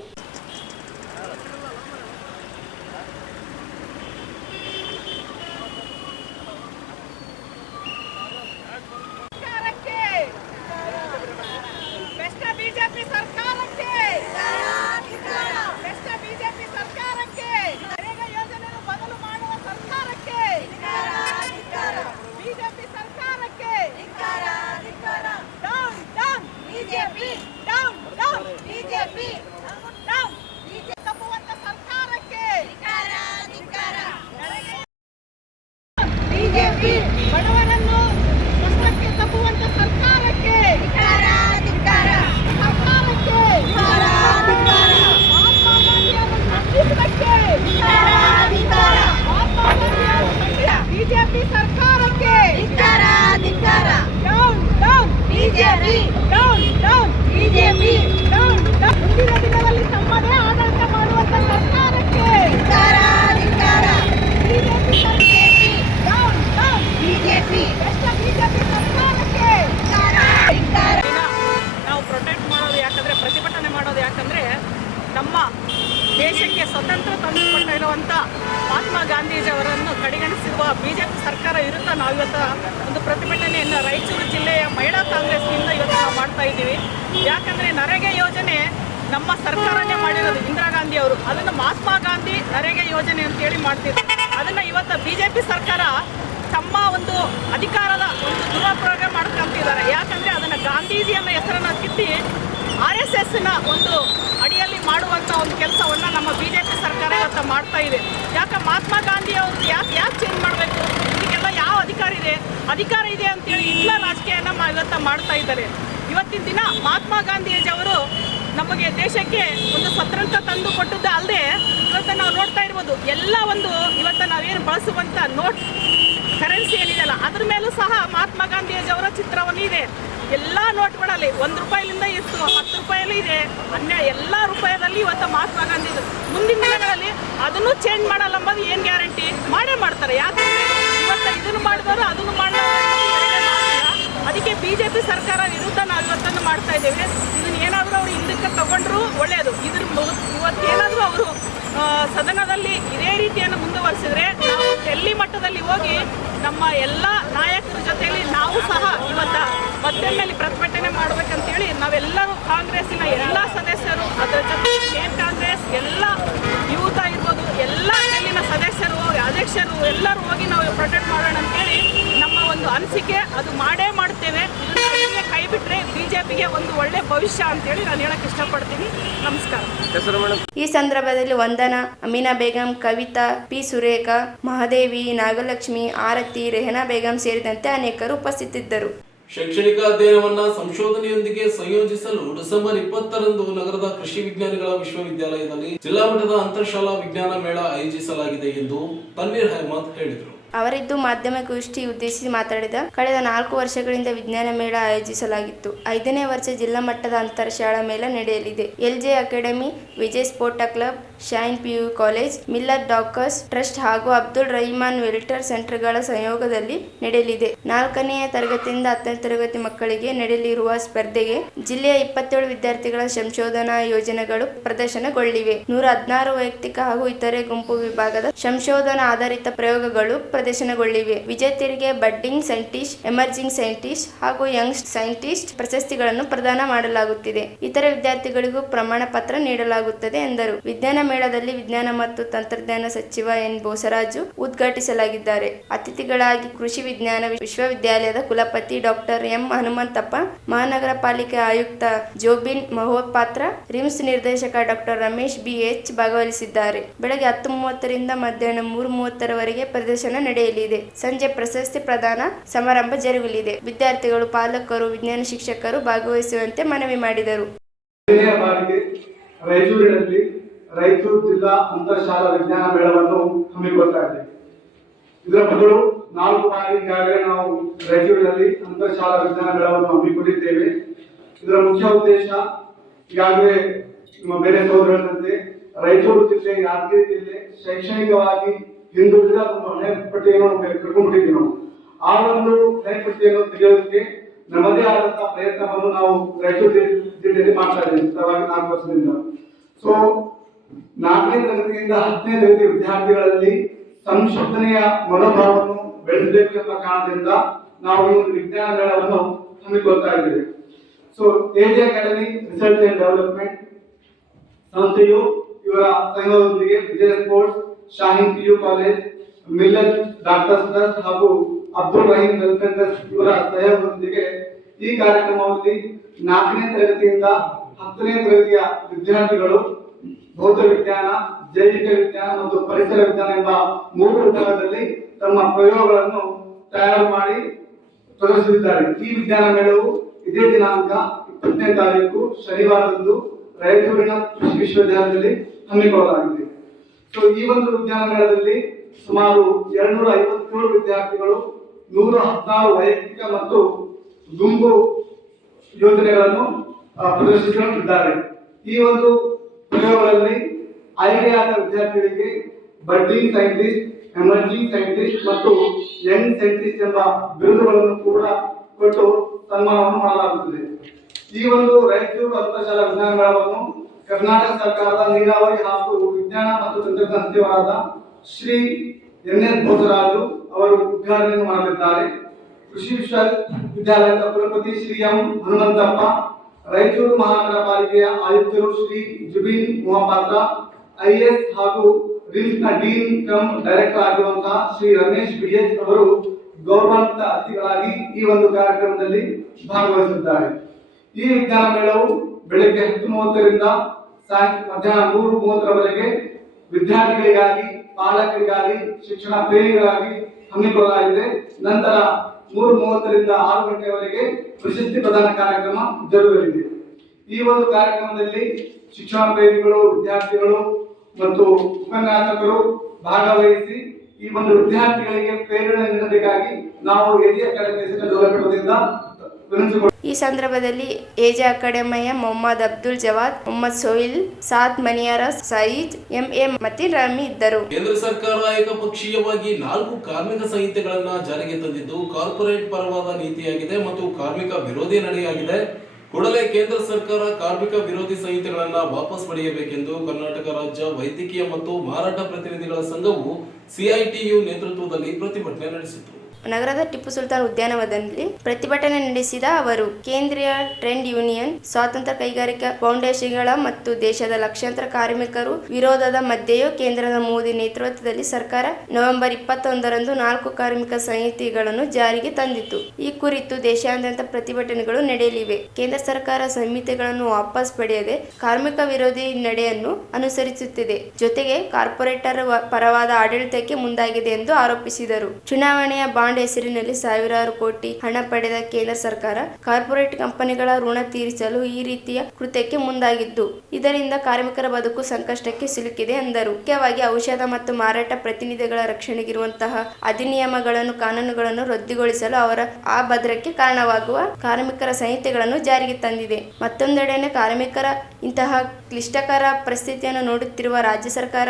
ಬಿಜೆಪಿ ಸರ್ಕಾರ ವಿರುದ್ಧ ನಾವು ಇವತ್ತು ಒಂದು ಪ್ರತಿಭಟನೆಯನ್ನು ರಾಯಚೂರು ಜಿಲ್ಲೆಯ ಮಹಿಳಾ ಕಾಂಗ್ರೆಸ್ನಿಂದ ಇವತ್ತು ನಾವು ಮಾಡ್ತಾ ಇದ್ದೀವಿ. ಯಾಕಂದರೆ ನರೇಗಾ ಯೋಜನೆ ನಮ್ಮ ಸರ್ಕಾರನೇ ಮಾಡಿರೋದು, ಇಂದಿರಾ ಗಾಂಧಿ ಅವರು ಅದನ್ನು ಮಹಾತ್ಮ ಗಾಂಧಿ ನರೇಗಾ ಯೋಜನೆ ಅಂತೇಳಿ ಮಾಡ್ತಿದ್ರು. ಅದನ್ನು ಇವತ್ತು ಬಿಜೆಪಿ ಸರ್ಕಾರ ತಮ್ಮ ಒಂದು ಅಧಿಕಾರದ ಒಂದು ದುರುಪಯೋಗ ಮಾಡ್ಕೊಂತಿದ್ದಾರೆ. ಯಾಕಂದರೆ ಅದನ್ನು ಗಾಂಧೀಜಿ ಅನ್ನೋ ಹೆಸರನ್ನು ಕಿತ್ತಿ RSSನ ಒಂದು ಅಡಿಯಲ್ಲಿ ಮಾಡುವಂಥ ಒಂದು ಕೆಲಸವನ್ನು ನಮ್ಮ ಬಿಜೆಪಿ ಸರ್ಕಾರ ಇವತ್ತು ಮಾಡ್ತಾ ಇದೆ. ಯಾಕೆ ಮಹಾತ್ಮ ಗಾಂಧಿ ಅವರು ಯಾಕೆ ಚೇಂಜ್ ಮಾಡಬೇಕು? ಇದಕ್ಕೆಲ್ಲ ಯಾವ ಅಧಿಕಾರ ಇದೆ ಅಂತೇಳಿ ಹಿಟ್ಲರ್ ರಾಜಕೀಯನ ಇವತ್ತು ಮಾಡ್ತಾ ಇದ್ದಾರೆ. ಇವತ್ತಿನ ದಿನ ಮಹಾತ್ಮ ಗಾಂಧೀಜಿಯವರು ನಮಗೆ ದೇಶಕ್ಕೆ ಒಂದು ಸ್ವತಂತ್ರ ತಂದು ಕೊಟ್ಟದ್ದು ಅಲ್ಲದೆ ಇವತ್ತು ನಾವು ನೋಡ್ತಾ ಇರ್ಬೋದು ಎಲ್ಲ ಒಂದು ಇವತ್ತು ನಾವೇನು ಬಳಸುವಂಥ ನೋಟ್ ಕರೆನ್ಸಿ ಏನಿದೆಯಲ್ಲ ಅದ್ರ ಮೇಲೂ ಸಹ ಮಹಾತ್ಮ ಗಾಂಧೀಜಿಯವರ ಚಿತ್ರವನ್ನು ಇದೆ. ಎಲ್ಲ ನೋಟ್ಗಳಲ್ಲಿ 1 ರೂಪಾಯಿಲಿಂದ ಇತ್ತು, 10 ರೂಪಾಯಲ್ಲಿ ಇದೆ, ಎಲ್ಲ ರೂಪಾಯಿದಲ್ಲಿ ಇವತ್ತು ಮಹಾತ್ಮ ಗಾಂಧಿ. ಮುಂದಿನ ದಿನಗಳಲ್ಲಿ ಅದನ್ನು ಚೇಂಜ್ ಮಾಡಲ್ಲ ಅಂಬೋದು ಏನು ಗ್ಯಾರಂಟಿ? ಮಾಡೇ ಮಾಡ್ತಾರೆ. ಯಾಕಂದರೆ ಇವತ್ತು ಇದನ್ನು ಮಾಡಿದವರು ಅದನ್ನು ಮಾಡಲ್ಲ. ಅದಕ್ಕೆ ಬಿಜೆಪಿ ಸರ್ಕಾರ ವಿರುದ್ಧ ನಾವು ಇವತ್ತನ್ನು ಮಾಡ್ತಾ ಇದ್ದೇವೆ. ಇದನ್ನು ಏನಾದರೂ ಅವರು ಹಿಂದಕ್ಕೆ ತಗೊಂಡ್ರು ಒಳ್ಳೆಯದು. ಇವತ್ತೇನಾದರೂ ಅವರು ಸದನದಲ್ಲಿ ಇದೇ ರೀತಿಯನ್ನು ಮುಂದುವರಿಸಿದ್ರೆ ನಾವು ಡೆಲ್ಲಿ ಮಟ್ಟದಲ್ಲಿ ಹೋಗಿ ನಮ್ಮ ಎಲ್ಲ ನಾಯಕರ ಜೊತೆಯಲ್ಲಿ ನಾವು ಸಹ ಇವತ್ತು ಮಧ್ಯದಲ್ಲಿ ಪ್ರತಿಭಟನೆ ಮಾಡಬೇಕಂತೇಳಿ ನಾವೆಲ್ಲರೂ ಕಾಂಗ್ರೆಸ್ಸಿನ ಎಲ್ಲ ಸದಸ್ಯರು, ಅದರ ಜೊತೆ ಸ್ಟೇಟ್ ಕಾಂಗ್ರೆಸ್ ಎಲ್ಲ ಯೂತ್ ಇರ್ಬೋದು, ಎಲ್ಲ ಡೆಲ್ಲಿನ ಸದಸ್ಯರು, ಅಧ್ಯಕ್ಷರು ಎಲ್ಲರೂ ಹೋಗಿ ನಾವು ಪ್ರೊಟೆಕ್ಟ್ ಮಾಡೋಣ ಅಂತೇಳಿ ನಮ್ಮ ಒಂದು ಅನಿಸಿಕೆ. ಅದು ಮಾಡೇ ಮಾಡ್ತೇವೆ. ಇದನ್ನ ಕೈ ಬಿಟ್ಟರೆ ಬಿಜೆಪಿಗೆ ಒಂದು ಒಳ್ಳೆ ಭವಿಷ್ಯ ಅಂತೇಳಿ ನಾನು ಹೇಳಕ್ಕೆ ಇಷ್ಟಪಡ್ತೀನಿ. ನಮಸ್ಕಾರ. ಈ ಸಂದರ್ಭದಲ್ಲಿ ವಂದನಾ, ಅಮೀನಾ ಬೇಗಂ, ಕವಿತಾ, ಪಿ ಸುರೇಖಾ, ಮಹಾದೇವಿ, ನಾಗಲಕ್ಷ್ಮಿ, ಆರತಿ, ರೆಹನಾ ಬೇಗಂ ಸೇರಿದಂತೆ ಅನೇಕರು ಉಪಸ್ಥಿತರಿದ್ದರು. ಶೈಕ್ಷಣಿಕ ಅಧ್ಯಯನವನ್ನ ಸಂಶೋಧನೆಯೊಂದಿಗೆ ಸಂಯೋಜಿಸಲು ಡಿಸೆಂಬರ್ 20ರಂದು ನಗರದ ಕೃಷಿ ವಿಜ್ಞಾನಿಗಳ ವಿಶ್ವವಿದ್ಯಾಲಯದಲ್ಲಿ ಜಿಲ್ಲಾ ಮಟ್ಟದ ಅಂತರ್ಶಾಲಾ ವಿಜ್ಞಾನ ಮೇಳ ಆಯೋಜಿಸಲಾಗಿದೆ ಎಂದು ತನ್ವೀರ್ ಅಹಮದ್ ಹೇಳಿದರು. ಅವರಿದ್ದು ಮಾಧ್ಯಮಗೋಷ್ಠಿ ಉದ್ದೇಶಿಸಿ ಮಾತನಾಡಿದ, ಕಳೆದ 4 ವರ್ಷಗಳಿಂದ ವಿಜ್ಞಾನ ಮೇಳ ಆಯೋಜಿಸಲಾಗಿತ್ತು. 5ನೇ ವರ್ಷ ಜಿಲ್ಲಾ ಮಟ್ಟದ ಅಂತರ್ಶಾಲಾ ಮೇಳ ನಡೆಯಲಿದೆ. LJ academy, Vijay sport club, Shine PU college, Miller dockers trust ಹಾಗೂ ಅಬ್ದುಲ್ ರಹಿಮಾನ್ ವೆಲ್ಟರ್ ಸೆಂಟರ್ಗಳ ಸಂಯೋಗದಲ್ಲಿ ನಡೆಯಲಿದೆ. 4ನೇ ತರಗತಿಯಿಂದ 10ನೇ ತರಗತಿ ಮಕ್ಕಳಿಗೆ ನಡೆಯಲಿರುವ ಸ್ಪರ್ಧೆಗೆ ಜಿಲ್ಲೆಯ 27 ವಿದ್ಯಾರ್ಥಿಗಳ ಸಂಶೋಧನಾ ಯೋಜನೆಗಳು ಪ್ರದರ್ಶನಗೊಳ್ಳಿವೆ. 116 ವೈಯಕ್ತಿಕ ಹಾಗೂ ಇತರೆ ಗುಂಪು ವಿಭಾಗದ ಸಂಶೋಧನಾ ಆಧಾರಿತ ಪ್ರಯೋಗಗಳು ಪ್ರದರ್ಶನಗೊಳ್ಳಿವೆ. ವಿಜೇತರಿಗೆ ಬಡ್ಡಿಂಗ್ ಸೈಂಟಿಸ್ಟ್, ಎಮರ್ಜಿಂಗ್ ಸೈಂಟಿಸ್ಟ್ ಹಾಗೂ ಯಂಗ್ ಸೈಂಟಿಸ್ಟ್ ಪ್ರಶಸ್ತಿಗಳನ್ನು ಪ್ರದಾನ ಮಾಡಲಾಗುತ್ತಿದೆ. ಇತರೆ ವಿದ್ಯಾರ್ಥಿಗಳಿಗೂ ಪ್ರಮಾಣ ಪತ್ರ ನೀಡಲಾಗುತ್ತದೆ ಎಂದರು. ವಿಜ್ಞಾನ ಮೇಳದಲ್ಲಿ ವಿಜ್ಞಾನ ಮತ್ತು ತಂತ್ರಜ್ಞಾನ ಸಚಿವ ಎನ್ ಬೋಸರಾಜು ಉದ್ಘಾಟಿಸಲಾಗಿದ್ದಾರೆ. ಅತಿಥಿಗಳಾಗಿ ಕೃಷಿ ವಿಜ್ಞಾನ ವಿಶ್ವವಿದ್ಯಾಲಯದ ಕುಲಪತಿ ಡಾಕ್ಟರ್ ಎಂ ಹನುಮಂತಪ್ಪ, ಮಹಾನಗರ ಪಾಲಿಕೆ ಆಯುಕ್ತ ಜೋಬಿನ್ ಮಹೋಪಾತ್ರ, ರಿಮ್ಸ್ ನಿರ್ದೇಶಕ ಡಾಕ್ಟರ್ ರಮೇಶ್ BH ಭಾಗವಹಿಸಿದ್ದಾರೆ. ಬೆಳಗ್ಗೆ 10:30ರಿಂದ ಮಧ್ಯಾಹ್ನ 3:30ರವರೆಗೆ ಪ್ರದರ್ಶನ ನಡೆಯಲಿದೆ. ಸಂಜೆ ಪ್ರಶಸ್ತಿ ಪ್ರದಾನ ಸಮಾರಂಭ ಜರುಗಲಿದೆ. ವಿದ್ಯಾರ್ಥಿಗಳು, ಪಾಲಕರು, ವಿಜ್ಞಾನ ಶಿಕ್ಷಕರು ಭಾಗವಹಿಸುವಂತೆ ಮನವಿ ಮಾಡಿದರು. ರಾಯಚೂರಿನಲ್ಲಿ ರಾಯಚೂರು ಜಿಲ್ಲಾ ಅಂತರ್ಶಾಲಾ ವಿಜ್ಞಾನ ಮೇಳವನ್ನು ಹಮ್ಮಿಕೊಳ್ತಾ ಇದೆ. ಇದರ ಮೊದಲು 4 ಬಾರಿ ಈಗಾಗಲೇ ನಾವು ರಾಯಚೂರಿನಲ್ಲಿ ಅಂತರ್ಶಾಲಾ ವಿಜ್ಞಾನ ಮೇಳವನ್ನು ಹಮ್ಮಿಕೊಂಡಿದ್ದೇವೆ. ಇದರ ಮುಖ್ಯ ಉದ್ದೇಶ ಈಗಾಗಲೇ ನಿಮ್ಮ ಬೇರೆ ಸಹೋದರರಂತೆ ರಾಯಚೂರು ಜಿಲ್ಲೆ, ಯಾದಗಿರಿ ಜಿಲ್ಲೆ ಶೈಕ್ಷಣಿಕವಾಗಿ ಹಿಂದುಳಿದ ಪಟ್ಟಿಯನ್ನು ಕರ್ಕೊಂಡ್ಬಿಟ್ಟಿದ್ದೀವಿ ನಾವು. ಆ ಒಂದು ಪಟ್ಟಿಯನ್ನು ತೆಗೆಯೋದಕ್ಕೆ ನಮ್ಮದೇ ಆದಂತಹ ಪ್ರಯತ್ನವನ್ನು ನಾವು ರಾಯಚೂರು ಜಿಲ್ಲೆಯಲ್ಲಿ ಮಾಡ್ತಾ ಇದ್ದೇವೆ 4 ವರ್ಷದಿಂದ. ಸೊ 4ನೇ ತರಗತಿಯಿಂದ 10ನೇ ತರಗತಿ ವಿದ್ಯಾರ್ಥಿಗಳಲ್ಲಿ ಸಂಶೋಧನೆಯ ಮನೋಭಾವವನ್ನು ಬೆಳೆಸಬೇಕು ಎಂಬ ಕಾರಣದಿಂದ ನಾವು ಈ ಒಂದು ವಿಜ್ಞಾನ ಮೇಳವನ್ನು ಹಮ್ಮಿಕೊಳ್ತಾ ಇದ್ದೇವೆ. So LJ academy research and development ಸಂಸ್ಥೆಯು ಇವರ ಸಹಯೋಗದೊಂದಿಗೆ Vijay sports, Shahin PU college, Miller doctors trust ಹಾಗೂ ಅಬ್ದುಲ್ ರಹೀಂ ವೆಲ್ಫೇರ್ ಟ್ರಸ್ಟ್ ಇವರ ಸಹಯೋಗದೊಂದಿಗೆ ಈ ಕಾರ್ಯಕ್ರಮದಲ್ಲಿ 4ನೇ ತರಗತಿಯಿಂದ 10ನೇ ತರಗತಿಯ ವಿದ್ಯಾರ್ಥಿಗಳು ಭೌತ ವಿಜ್ಞಾನ, ಜೈವಿಕ ವಿಜ್ಞಾನ ಮತ್ತು ಪರಿಸರ ವಿಜ್ಞಾನ ಎಂಬ 3 ವಿಭಾಗದಲ್ಲಿ ತಮ್ಮ ಪ್ರಯೋಗಗಳನ್ನು ತಯಾರು ಮಾಡಿ ಪ್ರದರ್ಶಿಸಿದ್ದಾರೆ. ಈ ವಿಜ್ಞಾನ ಮೇಳವು ಇದೇ ದಿನಾಂಕ 20ನೇ ತಾರೀಕು ಶನಿವಾರದಂದು ರಾಯಚೂರಿನ ಕೃಷಿ ವಿಶ್ವವಿದ್ಯಾಲಯದಲ್ಲಿ ಹಮ್ಮಿಕೊಳ್ಳಲಾಗಿದೆ. ಸೊ ಈ ಒಂದು ವಿಜ್ಞಾನ ಮೇಳದಲ್ಲಿ ಸುಮಾರು 257 ವಿದ್ಯಾರ್ಥಿಗಳು 116 ವೈಯಕ್ತಿಕ ಮತ್ತು ಗುಂಪು ಯೋಜನೆಗಳನ್ನು ಪ್ರದರ್ಶಿಸುತ್ತಿದ್ದಾರೆ. ಈ ಒಂದು ಪ್ರಯೋಗಗಳಲ್ಲಿ ಆಯ್ಕೆಯಾದ ವಿದ್ಯಾರ್ಥಿಗಳಿಗೆ ಬಡ್ಡಿಂಗ್ ಸೈಂಟಿಸ್ಟ್, ಎಮರ್ಜಿಂಗ್ ಸೈಂಟಿಸ್ಟ್ ಮತ್ತು ಯಂಗ್ ಸೈಂಟಿಸ್ಟ್ ಎಂಬ ಬಿರುದುಗಳನ್ನು ಕೂಡ ಕೊಟ್ಟು ಸನ್ಮಾನವನ್ನು ಮಾಡಲಾಗುತ್ತದೆ. ಈ ಒಂದು ರಾಯಚೂರು ಅಂತರ್ಶಾಲಾ ವಿಜ್ಞಾನ ಮೇಳವನ್ನು ಕರ್ನಾಟಕ ಸರ್ಕಾರದ ನೀರಾವರಿ ಹಾಗೂ ವಿಜ್ಞಾನ ಮತ್ತು ತಂತ್ರಜ್ಞಾನ ಸಚಿವರಾದ ಶ್ರೀ NS ಬೋಸರಾಜು ಅವರು ಉದ್ಘಾಟನೆ ಮಾಡಲಿದ್ದಾರೆ. ಕೃಷಿ ವಿಶ್ವವಿದ್ಯಾಲಯದ ಕುಲಪತಿ ಶ್ರೀ ಎಂ ಹನುಮಂತಪ್ಪ, ರಾಯಚೂರು ಮಹಾನಗರ ಪಾಲಿಕೆಯ ಆಯುಕ್ತರು ಶ್ರೀ ಜುಬಿನ್ ಮೊಹಪಾತ್ರ, IAS ಹಾಗೂ ರಿಮ್ಸ್ನ ಡೀನ್ ಕಮ್ ಡೈರೆಕ್ಟರ್ ಆಗಿರುವಂತಹ ಶ್ರೀ ರಮೇಶ್ BH ಅವರು ಗೌರವಾನ್ವಿತ ಅತಿಥಿಗಳಾಗಿ ಈ ಒಂದು ಕಾರ್ಯಕ್ರಮದಲ್ಲಿ ಭಾಗವಹಿಸಿದ್ದಾರೆ. ಈ ವಿಜ್ಞಾನ ಮೇಳವು ಬೆಳಗ್ಗೆ 10:30ರಿಂದ ಮಧ್ಯಾಹ್ನ 3:30ರವರೆಗೆ ವಿದ್ಯಾರ್ಥಿಗಳಿಗಾಗಿ, ಪಾಲಕರಿಗಾಗಿ, ಶಿಕ್ಷಣ ಪ್ರೇಮಿಗಳಾಗಿ ಹಮ್ಮಿಕೊಳ್ಳಲಾಗಿದೆ. ನಂತರ 3:30ರಿಂದ 6 ಗಂಟೆಯವರೆಗೆ ಪ್ರಶಸ್ತಿ ಪ್ರದಾನ ಕಾರ್ಯಕ್ರಮ ಜರುಗಲಿದೆ. ಈ ಒಂದು ಕಾರ್ಯಕ್ರಮದಲ್ಲಿ ಶಿಕ್ಷಣ ಪ್ರೇಮಿಗಳು, ವಿದ್ಯಾರ್ಥಿಗಳು ಮತ್ತು ಉಪನ್ಯಾಸಕರು ಭಾಗವಹಿಸಿ ಈ ಒಂದು ವಿದ್ಯಾರ್ಥಿಗಳಿಗೆ ಪ್ರೇರಣೆ ನೀಡಬೇಕಾಗಿ ನಾವು ಏರಿಯಾ ಅಕಾಡೆಮಿ ಗೌರವದಿಂದ ವಿನಂತಿಸಿಕೊಳ್ಳುತ್ತೇವೆ. ಈ ಸಂದರ್ಭದಲ್ಲಿ ಏಜೆ ಅಕಾಡೆಮಿಯ ಮೊಹಮ್ಮದ್ ಅಬ್ದುಲ್ ಜವಾದ್, ಮೊಹಮ್ಮದ್ ಸೋಹಿಲ್, ಸಾದ್ ಮನಿಯಾರ, ಸಯೀದ್, MA ಮತೀನ್ ರಾಮಿ ಇದ್ದರು. ಕೇಂದ್ರ ಸರ್ಕಾರ ಏಕಪಕ್ಷೀಯವಾಗಿ 4 ಕಾರ್ಮಿಕ ಸಂಹಿತೆಗಳನ್ನ ಜಾರಿಗೆ ತಂದಿದ್ದು ಕಾರ್ಪೊರೇಟ್ ಪರವಾದ ನೀತಿಯಾಗಿದೆ ಮತ್ತು ಕಾರ್ಮಿಕ ವಿರೋಧಿ ನಡೆಯಾಗಿದೆ. ಕೂಡಲೇ ಕೇಂದ್ರ ಸರ್ಕಾರ ಕಾರ್ಮಿಕ ವಿರೋಧಿ ಸಂಹಿತೆಗಳನ್ನ ವಾಪಸ್ ಪಡೆಯಬೇಕೆಂದು ಕರ್ನಾಟಕ ರಾಜ್ಯ ವೈದ್ಯಕೀಯ ಮತ್ತು ಮಾರಾಟ ಪ್ರತಿನಿಧಿಗಳ ಸಂಘವು CITU ನೇತೃತ್ವದಲ್ಲಿ ಪ್ರತಿಭಟನೆ ನಡೆಸಿತು. ನಗರದ ಟಿಪ್ಪು ಸುಲ್ತಾನ್ ಉದ್ಯಾನವನದಲ್ಲಿ ಪ್ರತಿಭಟನೆ ನಡೆಸಿದ ಅವರು ಕೇಂದ್ರೀಯ ಟ್ರೇಡ್ ಯೂನಿಯನ್, ಸ್ವಾತಂತ್ರ್ಯ ಕೈಗಾರಿಕಾ ಫೌಂಡೇಶನ್ಗಳ ಮತ್ತು ದೇಶದ ಲಕ್ಷಾಂತರ ಕಾರ್ಮಿಕರು ವಿರೋಧದ ಮಧ್ಯೆಯೂ ಕೇಂದ್ರದ ಮೋದಿ ನೇತೃತ್ವದಲ್ಲಿ ಸರ್ಕಾರ ನವೆಂಬರ್ 21ರಂದು 4 ಕಾರ್ಮಿಕ ಸಂಹಿತೆಗಳನ್ನು ಜಾರಿಗೆ ತಂದಿತು. ಈ ಕುರಿತು ದೇಶಾದ್ಯಂತ ಪ್ರತಿಭಟನೆಗಳು ನಡೆಯಲಿವೆ. ಕೇಂದ್ರ ಸರ್ಕಾರ ಸಂಹಿತೆಗಳನ್ನು ವಾಪಸ್ ಪಡೆಯದೆ ಕಾರ್ಮಿಕ ವಿರೋಧಿ ನಡೆಯನ್ನು ಅನುಸರಿಸುತ್ತಿದೆ. ಜೊತೆಗೆ ಕಾರ್ಪೊರೇಟರ್ ಪರವಾದ ಆಡಳಿತಕ್ಕೆ ಮುಂದಾಗಿದೆ ಎಂದು ಆರೋಪಿಸಿದರು. ಚುನಾವಣೆಯ ಬಾಂಡ್ ಹೆಸರಿನಲ್ಲಿ ಸಾವಿರಾರು ಕೋಟಿ ಹಣ ಪಡೆದ ಕೇಂದ್ರ ಸರ್ಕಾರ ಕಾರ್ಪೊರೇಟ್ ಕಂಪನಿಗಳ ಋಣ ತೀರಿಸಲು ಈ ರೀತಿಯ ಕೃತ್ಯಕ್ಕೆ ಮುಂದಾಗಿದ್ದು, ಇದರಿಂದ ಕಾರ್ಮಿಕರ ಬದುಕು ಸಂಕಷ್ಟಕ್ಕೆ ಸಿಲುಕಿದೆ ಎಂದರು. ಮುಖ್ಯವಾಗಿ ಔಷಧ ಮತ್ತು ಮಾರಾಟ ಪ್ರತಿನಿಧಿಗಳ ರಕ್ಷಣೆಗಿರುವಂತಹ ಅಧಿನಿಯಮಗಳನ್ನು, ಕಾನೂನುಗಳನ್ನು ರದ್ದುಗೊಳಿಸಲು ಅವರ ಅಭದ್ರಕ್ಕೆ ಕಾರಣವಾಗುವ ಕಾರ್ಮಿಕರ ಸಂಹಿತೆಗಳನ್ನು ಜಾರಿಗೆ ತಂದಿದೆ. ಮತ್ತೊಂದೆಡೆ ಕಾರ್ಮಿಕರ ಇಂತಹ ಕ್ಲಿಷ್ಟಕರ ಪರಿಸ್ಥಿತಿಯನ್ನು ನೋಡುತ್ತಿರುವ ರಾಜ್ಯ ಸರ್ಕಾರ